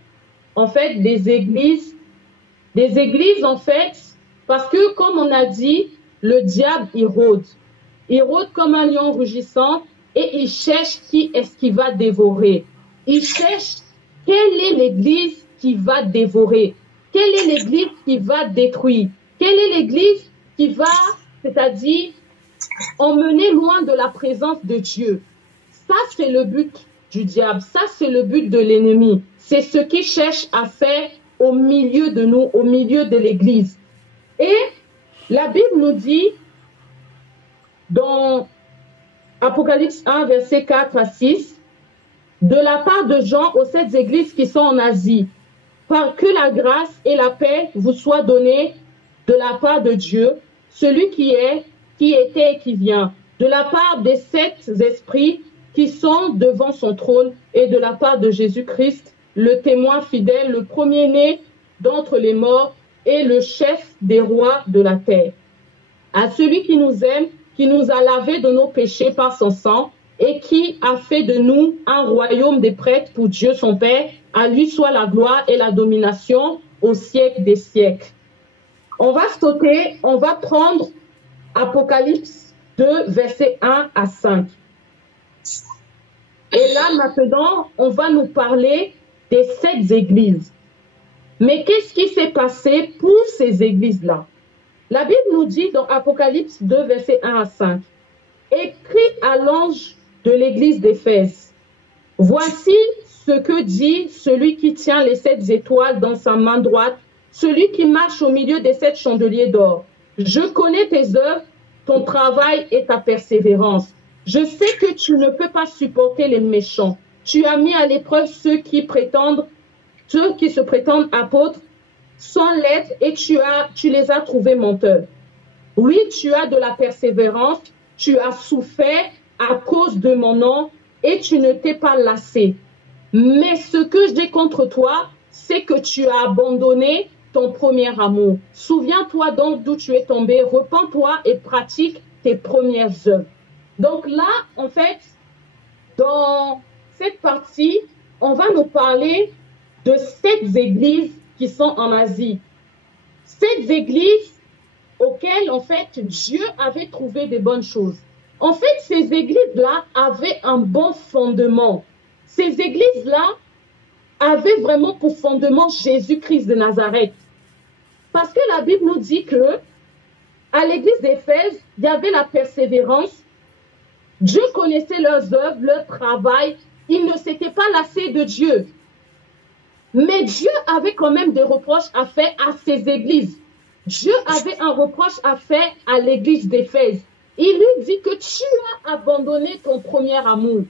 en fait des églises en fait, parce que comme on a dit, le diable il rôde comme un lion rugissant et il cherche qui est-ce qui va dévorer. Il cherche quelle est l'église qui va dévorer, quelle est l'église qui va détruire. Quelle est l'église qui va, c'est-à-dire, emmener loin de la présence de Dieu? Ça, c'est le but du diable. Ça, c'est le but de l'ennemi. C'est ce qu'il cherche à faire au milieu de nous, au milieu de l'église. Et la Bible nous dit, dans Apocalypse 1, verset 4 à 6, de la part de Jean aux 7 églises qui sont en Asie, par que la grâce et la paix vous soient données de la part de Dieu, celui qui est, qui était et qui vient, de la part des 7 esprits qui sont devant son trône et de la part de Jésus-Christ, le témoin fidèle, le premier-né d'entre les morts et le chef des rois de la terre. À celui qui nous aime, qui nous a lavés de nos péchés par son sang et qui a fait de nous un royaume des prêtres pour Dieu son Père, à lui soit la gloire et la domination au siècle des siècles. On va sauter, on va prendre Apocalypse 2, versets 1 à 5. Et là, maintenant, on va nous parler des 7 églises. Mais qu'est-ce qui s'est passé pour ces églises-là? La Bible nous dit dans Apocalypse 2, versets 1 à 5, « Écrit à l'ange de l'église d'Éphèse, voici ce que dit celui qui tient les 7 étoiles dans sa main droite, celui qui marche au milieu des 7 chandeliers d'or. Je connais tes œuvres, ton travail et ta persévérance. Je sais que tu ne peux pas supporter les méchants. Tu as mis à l'épreuve ceux qui se prétendent apôtres sans l'être et tu les as trouvés menteurs. Oui, tu as de la persévérance, tu as souffert à cause de mon nom et tu ne t'es pas lassé. Mais ce que j'ai contre toi, c'est que tu as abandonné ton premier amour. Souviens-toi donc d'où tu es tombé, repens-toi et pratique tes premières œuvres. » Donc là, en fait, dans cette partie, on va nous parler de 7 églises qui sont en Asie. 7 églises auxquelles, en fait, Dieu avait trouvé des bonnes choses. En fait, ces églises-là avaient un bon fondement. Ces églises-là avaient vraiment pour fondement Jésus-Christ de Nazareth. Parce que la Bible nous dit que à l'église d'Éphèse, il y avait la persévérance. Dieu connaissait leurs œuvres, leur travail. Ils ne s'étaient pas lassés de Dieu. Mais Dieu avait quand même des reproches à faire à ces églises. Dieu avait un reproche à faire à l'église d'Éphèse. Il lui dit que tu as abandonné ton premier amour.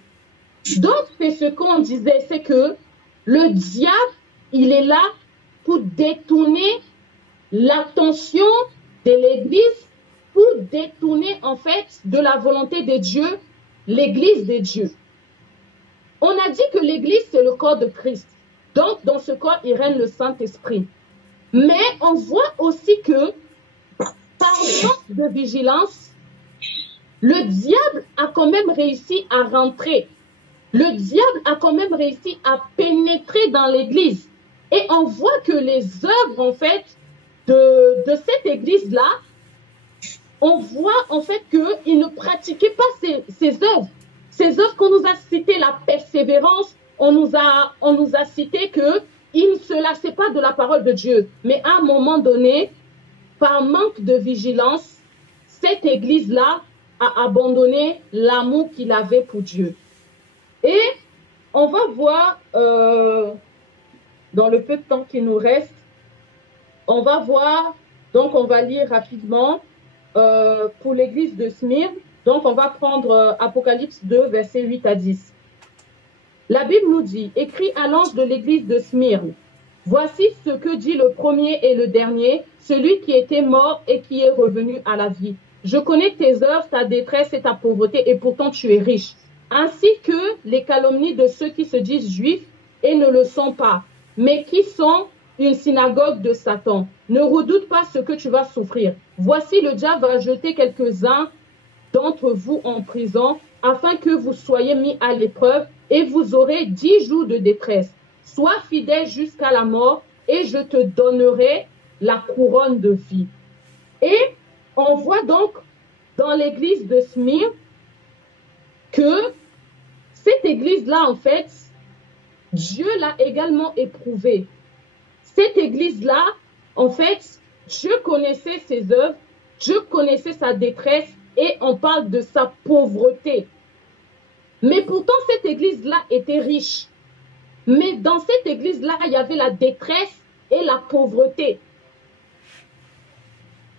Donc, c'est ce qu'on disait, c'est que le diable, il est là pour détourner l'attention de l'église, pour détourner en fait de la volonté de Dieu, l'église de Dieu. On a dit que l'église, c'est le corps de Christ. Donc, dans ce corps, il règne le Saint-Esprit. Mais on voit aussi que, par manque de vigilance, le diable a quand même réussi à rentrer. Le diable a quand même réussi à pénétrer dans l'église. Et on voit que les œuvres, en fait, de cette église-là, on voit en fait qu'ils ne pratiquaient pas ces œuvres. Ces œuvres qu'on nous a citées, la persévérance, on nous a cité qu'ils ne se lassaient pas de la parole de Dieu. Mais à un moment donné, par manque de vigilance, cette église-là a abandonné l'amour qu'il avait pour Dieu. Et on va voir, dans le peu de temps qui nous reste, on va voir, donc on va lire rapidement pour l'église de Smyrne. Donc on va prendre Apocalypse 2, versets 8 à 10. La Bible nous dit, écrit à l'ange de l'église de Smyrne, voici ce que dit le premier et le dernier, celui qui était mort et qui est revenu à la vie. Je connais tes œuvres, ta détresse et ta pauvreté, et pourtant tu es riche. Ainsi que les calomnies de ceux qui se disent juifs et ne le sont pas, mais qui sont une synagogue de Satan. Ne redoute pas ce que tu vas souffrir. Voici, le diable va jeter quelques-uns d'entre vous en prison, afin que vous soyez mis à l'épreuve, et vous aurez 10 jours de détresse. Sois fidèle jusqu'à la mort, et je te donnerai la couronne de vie. Et on voit donc dans l'église de Smyrne que cette église-là, en fait, Dieu l'a également éprouvée. Cette église-là, en fait, Dieu connaissait ses œuvres, Dieu connaissait sa détresse, et on parle de sa pauvreté. Mais pourtant, cette église-là était riche. Mais dans cette église-là, il y avait la détresse et la pauvreté.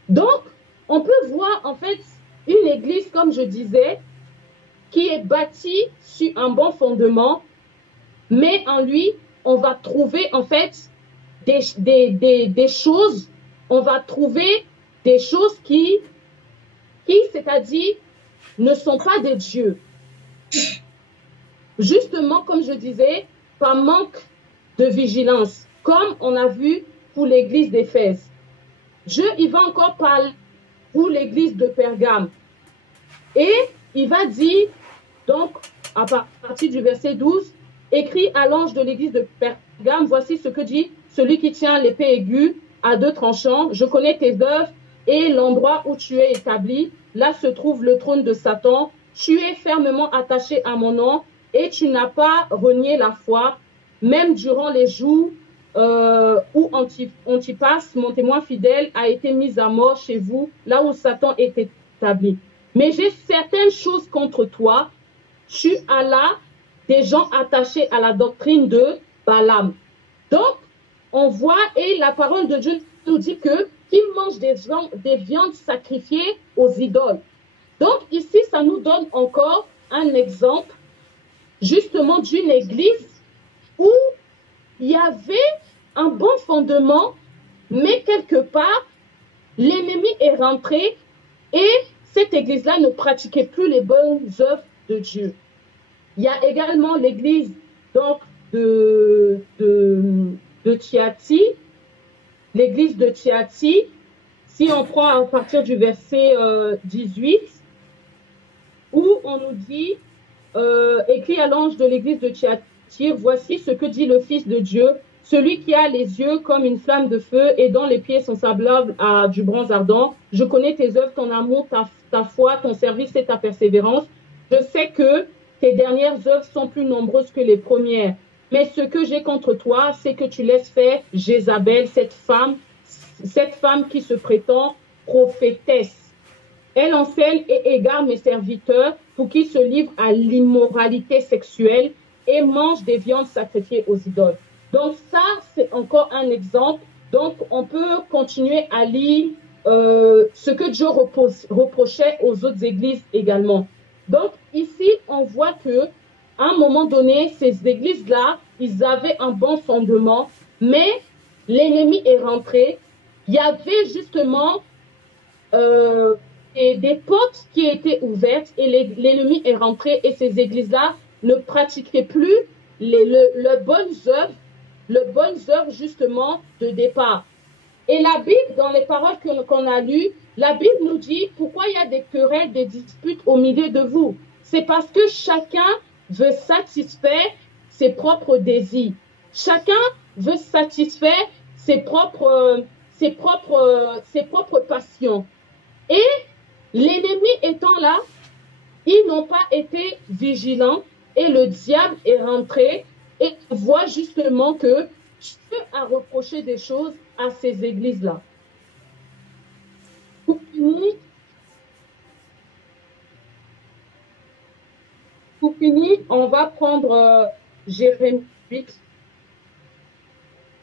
Donc, on peut voir en fait une église, comme je disais, qui est bâtie sur un bon fondement, mais en lui, on va trouver en fait des choses, on va trouver des choses qui c'est-à-dire, ne sont pas des dieux. Justement, comme je disais, par manque de vigilance, comme on a vu pour l'église d'Éphèse. Dieu, il va encore parler pour l'église de Pergame. Et il va dire, donc, à partir du verset 12, écrit à l'ange de l'église de Pergame, voici ce que dit celui qui tient l'épée aiguë à 2 tranchants. Je connais tes œuvres et l'endroit où tu es établi. Là se trouve le trône de Satan. Tu es fermement attaché à mon nom et tu n'as pas renié la foi, même durant les jours où Antipas, mon témoin fidèle, a été mis à mort chez vous, là où Satan est établi. Mais j'ai certaines choses contre toi. Tu as là des gens attachés à la doctrine de Balaam. Donc, on voit, et la parole de Dieu nous dit que qu'ils mangent des viandes sacrifiées aux idoles. Donc, ici, ça nous donne encore un exemple, justement, d'une église où il y avait un bon fondement, mais quelque part, l'ennemi est rentré et cette église-là ne pratiquait plus les bonnes œuvres de Dieu. Il y a également l'église donc de Thyatire, l'église de Thyatire. Si on prend à partir du verset 18, où on nous dit, écrit à l'ange de l'église de Thyatire, voici ce que dit le Fils de Dieu, celui qui a les yeux comme une flamme de feu et dont les pieds sont semblables à du bronze ardent. Je connais tes œuvres, ton amour, ta foi, ton service et ta persévérance. Je sais que tes dernières œuvres sont plus nombreuses que les premières. Mais ce que j'ai contre toi, c'est que tu laisses faire Jézabel, cette femme qui se prétend prophétesse. Elle enseigne et égare mes serviteurs pour qu'ils se livrent à l'immoralité sexuelle et mangent des viandes sacrifiées aux idoles. Donc ça, c'est encore un exemple. Donc on peut continuer à lire ce que Dieu reprochait aux autres églises également. Donc ici, on voit que à un moment donné, ces églises-là, ils avaient un bon fondement, mais l'ennemi est rentré. Il y avait justement des portes qui étaient ouvertes et l'ennemi est rentré et ces églises-là ne pratiquaient plus les bonnes œuvres justement de départ. Et la Bible, dans les paroles qu'on a lues, la Bible nous dit pourquoi il y a des querelles, des disputes au milieu de vous. C'est parce que chacun veut satisfaire ses propres désirs. Chacun veut satisfaire ses propres passions. Et l'ennemi étant là, ils n'ont pas été vigilants et le diable est rentré et voit justement que Dieu a reproché des choses à ces églises-là. Pour finir, on va prendre Jérémie 8.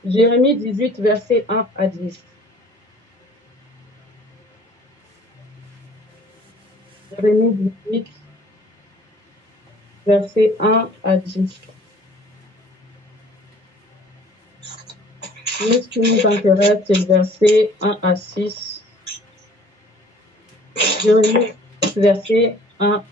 Jérémie 18, versets 1 à 10. Jérémie 18, versets 1 à 10. Ce qui nous intéresse, c'est le verset 1 à 6. Jérémie, verset 1,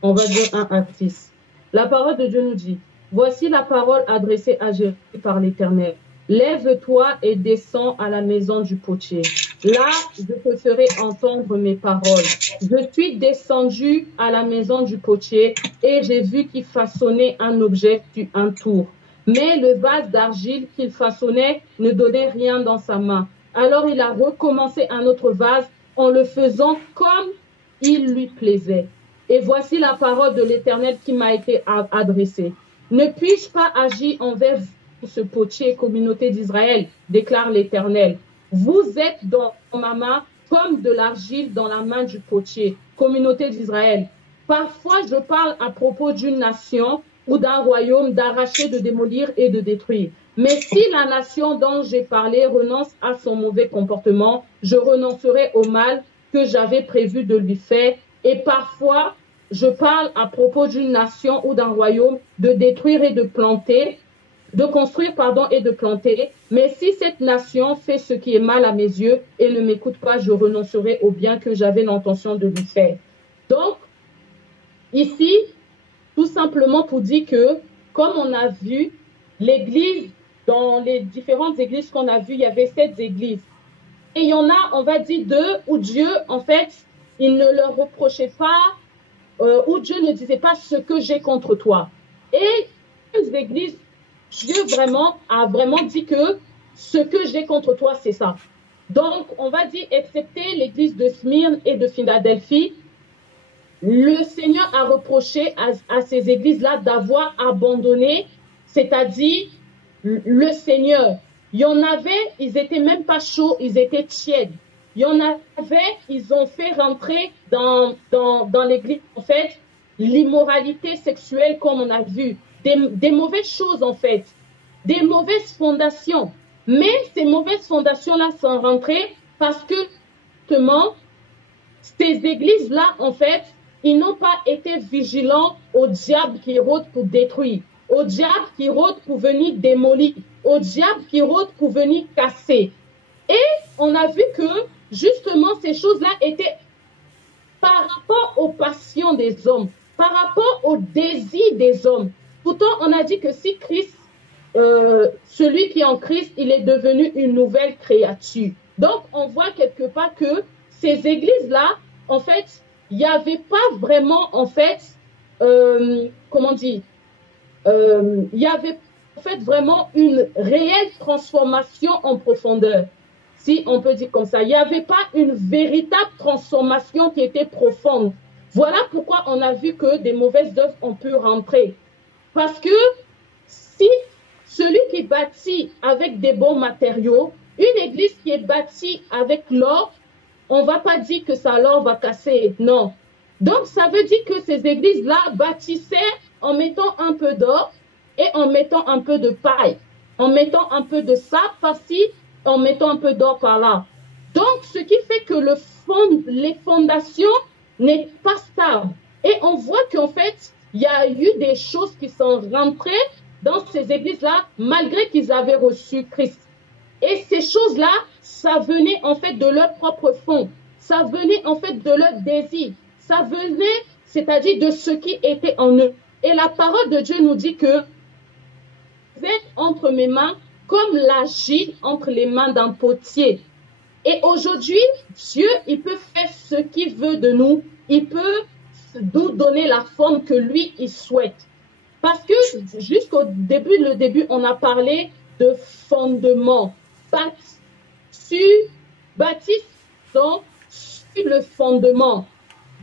on va dire 1 à 6. La parole de Dieu nous dit, voici la parole adressée à Jérémie par l'Éternel. Lève-toi et descends à la maison du potier. Là, je te ferai entendre mes paroles. Je suis descendu à la maison du potier et j'ai vu qu'il façonnait un objet sur un tour. Mais le vase d'argile qu'il façonnait ne donnait rien dans sa main. Alors il a recommencé un autre vase en le faisant comme il lui plaisait. Et voici la parole de l'Éternel qui m'a été adressée. Ne puis-je pas agir envers vous, ce potier, communauté d'Israël, déclare l'Éternel. Vous êtes dans ma main comme de l'argile dans la main du potier, communauté d'Israël. Parfois, je parle à propos d'une nation ou d'un royaume d'arracher, de démolir et de détruire. Mais si la nation dont j'ai parlé renonce à son mauvais comportement, je renoncerai au mal que j'avais prévu de lui faire. Et parfois, je parle à propos d'une nation ou d'un royaume de détruire et de planter, de construire, et de planter. Mais si cette nation fait ce qui est mal à mes yeux et ne m'écoute pas, je renoncerai au bien que j'avais l'intention de lui faire. Donc, ici, tout simplement pour dire que, comme on a vu, l'Église, dans les différentes églises qu'on a vues, il y avait 7 églises. Et il y en a, on va dire 2, où Dieu, en fait, il ne leur reprochait pas, où Dieu ne disait pas ce que j'ai contre toi. Et les églises, Dieu a vraiment dit que ce que j'ai contre toi, c'est ça. Donc, on va dire, excepté l'église de Smyrne et de Philadelphie, le Seigneur a reproché à ces églises-là d'avoir abandonné, c'est-à-dire le Seigneur. Il y en avait, ils étaient même pas chauds, ils étaient tièdes. Il y en avait, ils ont fait rentrer dans l'église, en fait, l'immoralité sexuelle, comme on a vu, des mauvaises choses, en fait, des mauvaises fondations. Mais ces mauvaises fondations-là sont rentrées parce que, justement, ces églises-là, en fait, ils n'ont pas été vigilants au diable qui rôde pour détruire, au diable qui rôde pour venir démolir, au diable qui rôde pour venir casser. Et on a vu que, justement, ces choses-là étaient par rapport aux passions des hommes, par rapport aux désirs des hommes. Pourtant, on a dit que si Christ, celui qui est en Christ, il est devenu une nouvelle créature. Donc, on voit quelque part que ces églises-là, en fait, il n'y avait pas vraiment, en fait, comment dire, il y avait en fait vraiment une réelle transformation en profondeur, si on peut dire comme ça. Il n'y avait pas une véritable transformation qui était profonde. Voilà pourquoi on a vu que des mauvaises œuvres ont pu rentrer. Parce que si celui qui bâtit avec des bons matériaux, une église qui est bâtie avec l'or, on ne va pas dire que ça alors va casser. Non. Donc, ça veut dire que ces églises-là bâtissaient en mettant un peu d'or et en mettant un peu de paille, en mettant un peu de sable par-ci, en mettant un peu d'or par-là. Donc, ce qui fait que les fondations n'est pas stable. Et on voit qu'en fait, il y a eu des choses qui sont rentrées dans ces églises-là, malgré qu'ils avaient reçu Christ. Et ces choses-là, ça venait en fait de leur propre fond. Ça venait en fait de leur désir. Ça venait, c'est-à-dire de ce qui était en eux. Et la parole de Dieu nous dit que vous êtes entre mes mains comme l'argile entre les mains d'un potier. Et aujourd'hui, Dieu, il peut faire ce qu'il veut de nous. Il peut nous donner la forme que lui, il souhaite. Parce que jusqu'au début, on a parlé de fondement. Bâtir donc sur le fondement.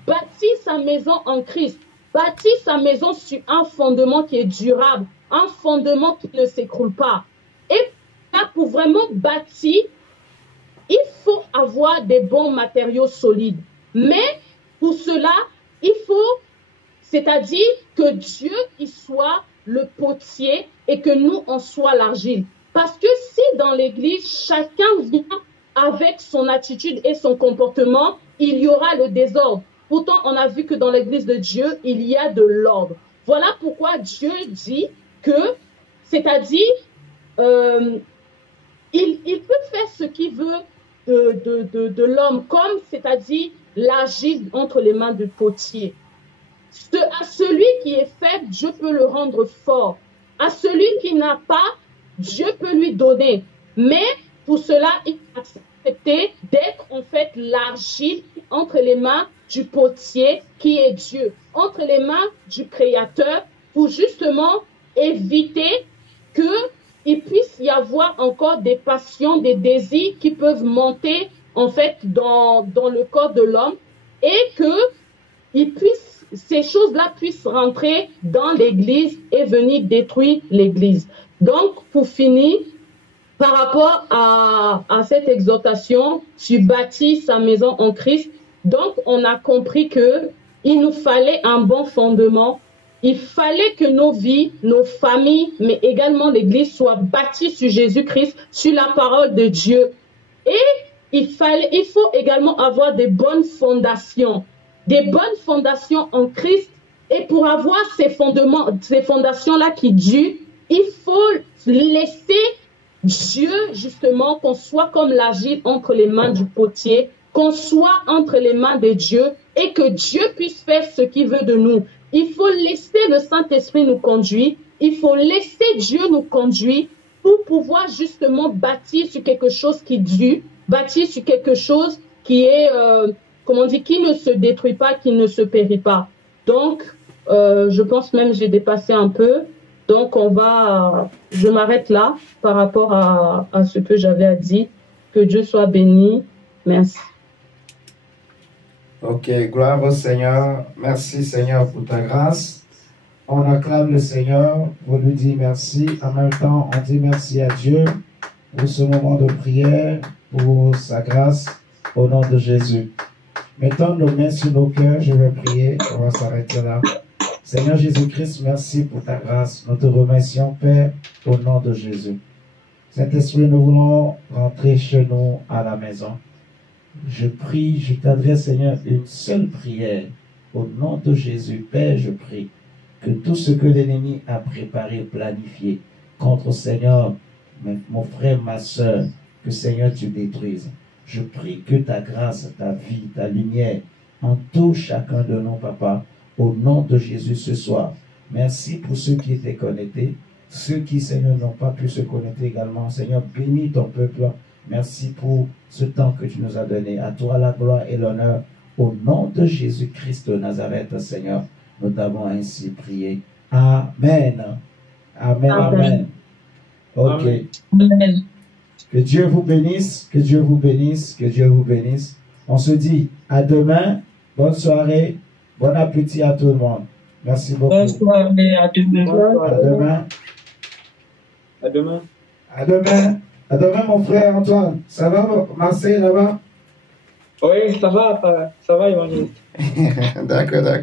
Bâtir sa maison en Christ. Bâtir sa maison sur un fondement qui est durable. Un fondement qui ne s'écroule pas. Et là, pour vraiment bâtir, il faut avoir des bons matériaux solides. Mais pour cela, il faut, c'est-à-dire que Dieu, il soit le potier et que nous, on soit l'argile. Parce que si dans l'église, chacun vient avec son attitude et son comportement, il y aura le désordre. Pourtant, on a vu que dans l'église de Dieu, il y a de l'ordre. Voilà pourquoi Dieu dit que, c'est-à-dire, il peut faire ce qu'il veut de l'homme, comme, c'est-à-dire, l'argile entre les mains du potier. À celui qui est faible, Dieu peut le rendre fort. À celui qui n'a pas, Dieu peut lui donner. Mais pour cela, il faut accepter d'être en fait l'argile entre les mains du potier qui est Dieu, entre les mains du Créateur, pour justement éviter qu'il puisse y avoir encore des passions, des désirs qui peuvent monter en fait dans le corps de l'homme et que ces choses-là puissent rentrer dans l'Église et venir détruire l'Église. Donc, pour finir, par rapport à cette exhortation, tu bâtis sa maison en Christ. Donc, on a compris qu'il nous fallait un bon fondement. Il fallait que nos vies, nos familles, mais également l'Église soient bâties sur Jésus-Christ, sur la parole de Dieu. Et il faut également avoir des bonnes fondations en Christ. Et pour avoir ces fondations-là qui durent, il faut laisser Dieu, justement, qu'on soit comme l'argile entre les mains du potier, qu'on soit entre les mains de Dieu et que Dieu puisse faire ce qu'il veut de nous. Il faut laisser le Saint-Esprit nous conduire. Il faut laisser Dieu nous conduire pour pouvoir justement bâtir sur quelque chose qui dure, bâtir sur quelque chose qui est, qui ne se détruit pas, qui ne se périt pas. Donc, je pense même que j'ai dépassé un peu. Donc, je m'arrête là par rapport à ce que j'avais à dire. Que Dieu soit béni. Merci. Ok, gloire au Seigneur. Merci Seigneur pour ta grâce. On acclame le Seigneur pour lui dire merci. En même temps, on dit merci à Dieu pour ce moment de prière, pour sa grâce, au nom de Jésus. Mettons nos mains sur nos cœurs, je vais prier, on va s'arrêter là. Seigneur Jésus-Christ, merci pour ta grâce. Nous te remercions, Père, au nom de Jésus. Saint-Esprit, nous voulons rentrer chez nous à la maison. Je prie, je t'adresse, Seigneur, une seule prière. Au nom de Jésus, Père, je prie que tout ce que l'ennemi a préparé, planifié contre, Seigneur, mon frère, ma soeur, que, Seigneur, tu détruises. Je prie que ta grâce, ta vie, ta lumière entoure chacun de nous, Papa, au nom de Jésus ce soir. Merci pour ceux qui étaient connectés, ceux qui, Seigneur, n'ont pas pu se connecter également. Seigneur, bénis ton peuple. Merci pour ce temps que tu nous as donné. À toi la gloire et l'honneur. Au nom de Jésus-Christ de Nazareth, Seigneur, nous t'avons ainsi prié. Amen. Amen. Amen. Ok. Amen. Que Dieu vous bénisse. Que Dieu vous bénisse. Que Dieu vous bénisse. On se dit à demain. Bonne soirée. Bon appétit à tout le monde. Merci beaucoup. Bonne soirée. À demain. À demain. À demain. À demain. À demain, mon frère Antoine. Ça va, Marseille, là-bas? Oui, ça va, évangéliste. D'accord, d'accord.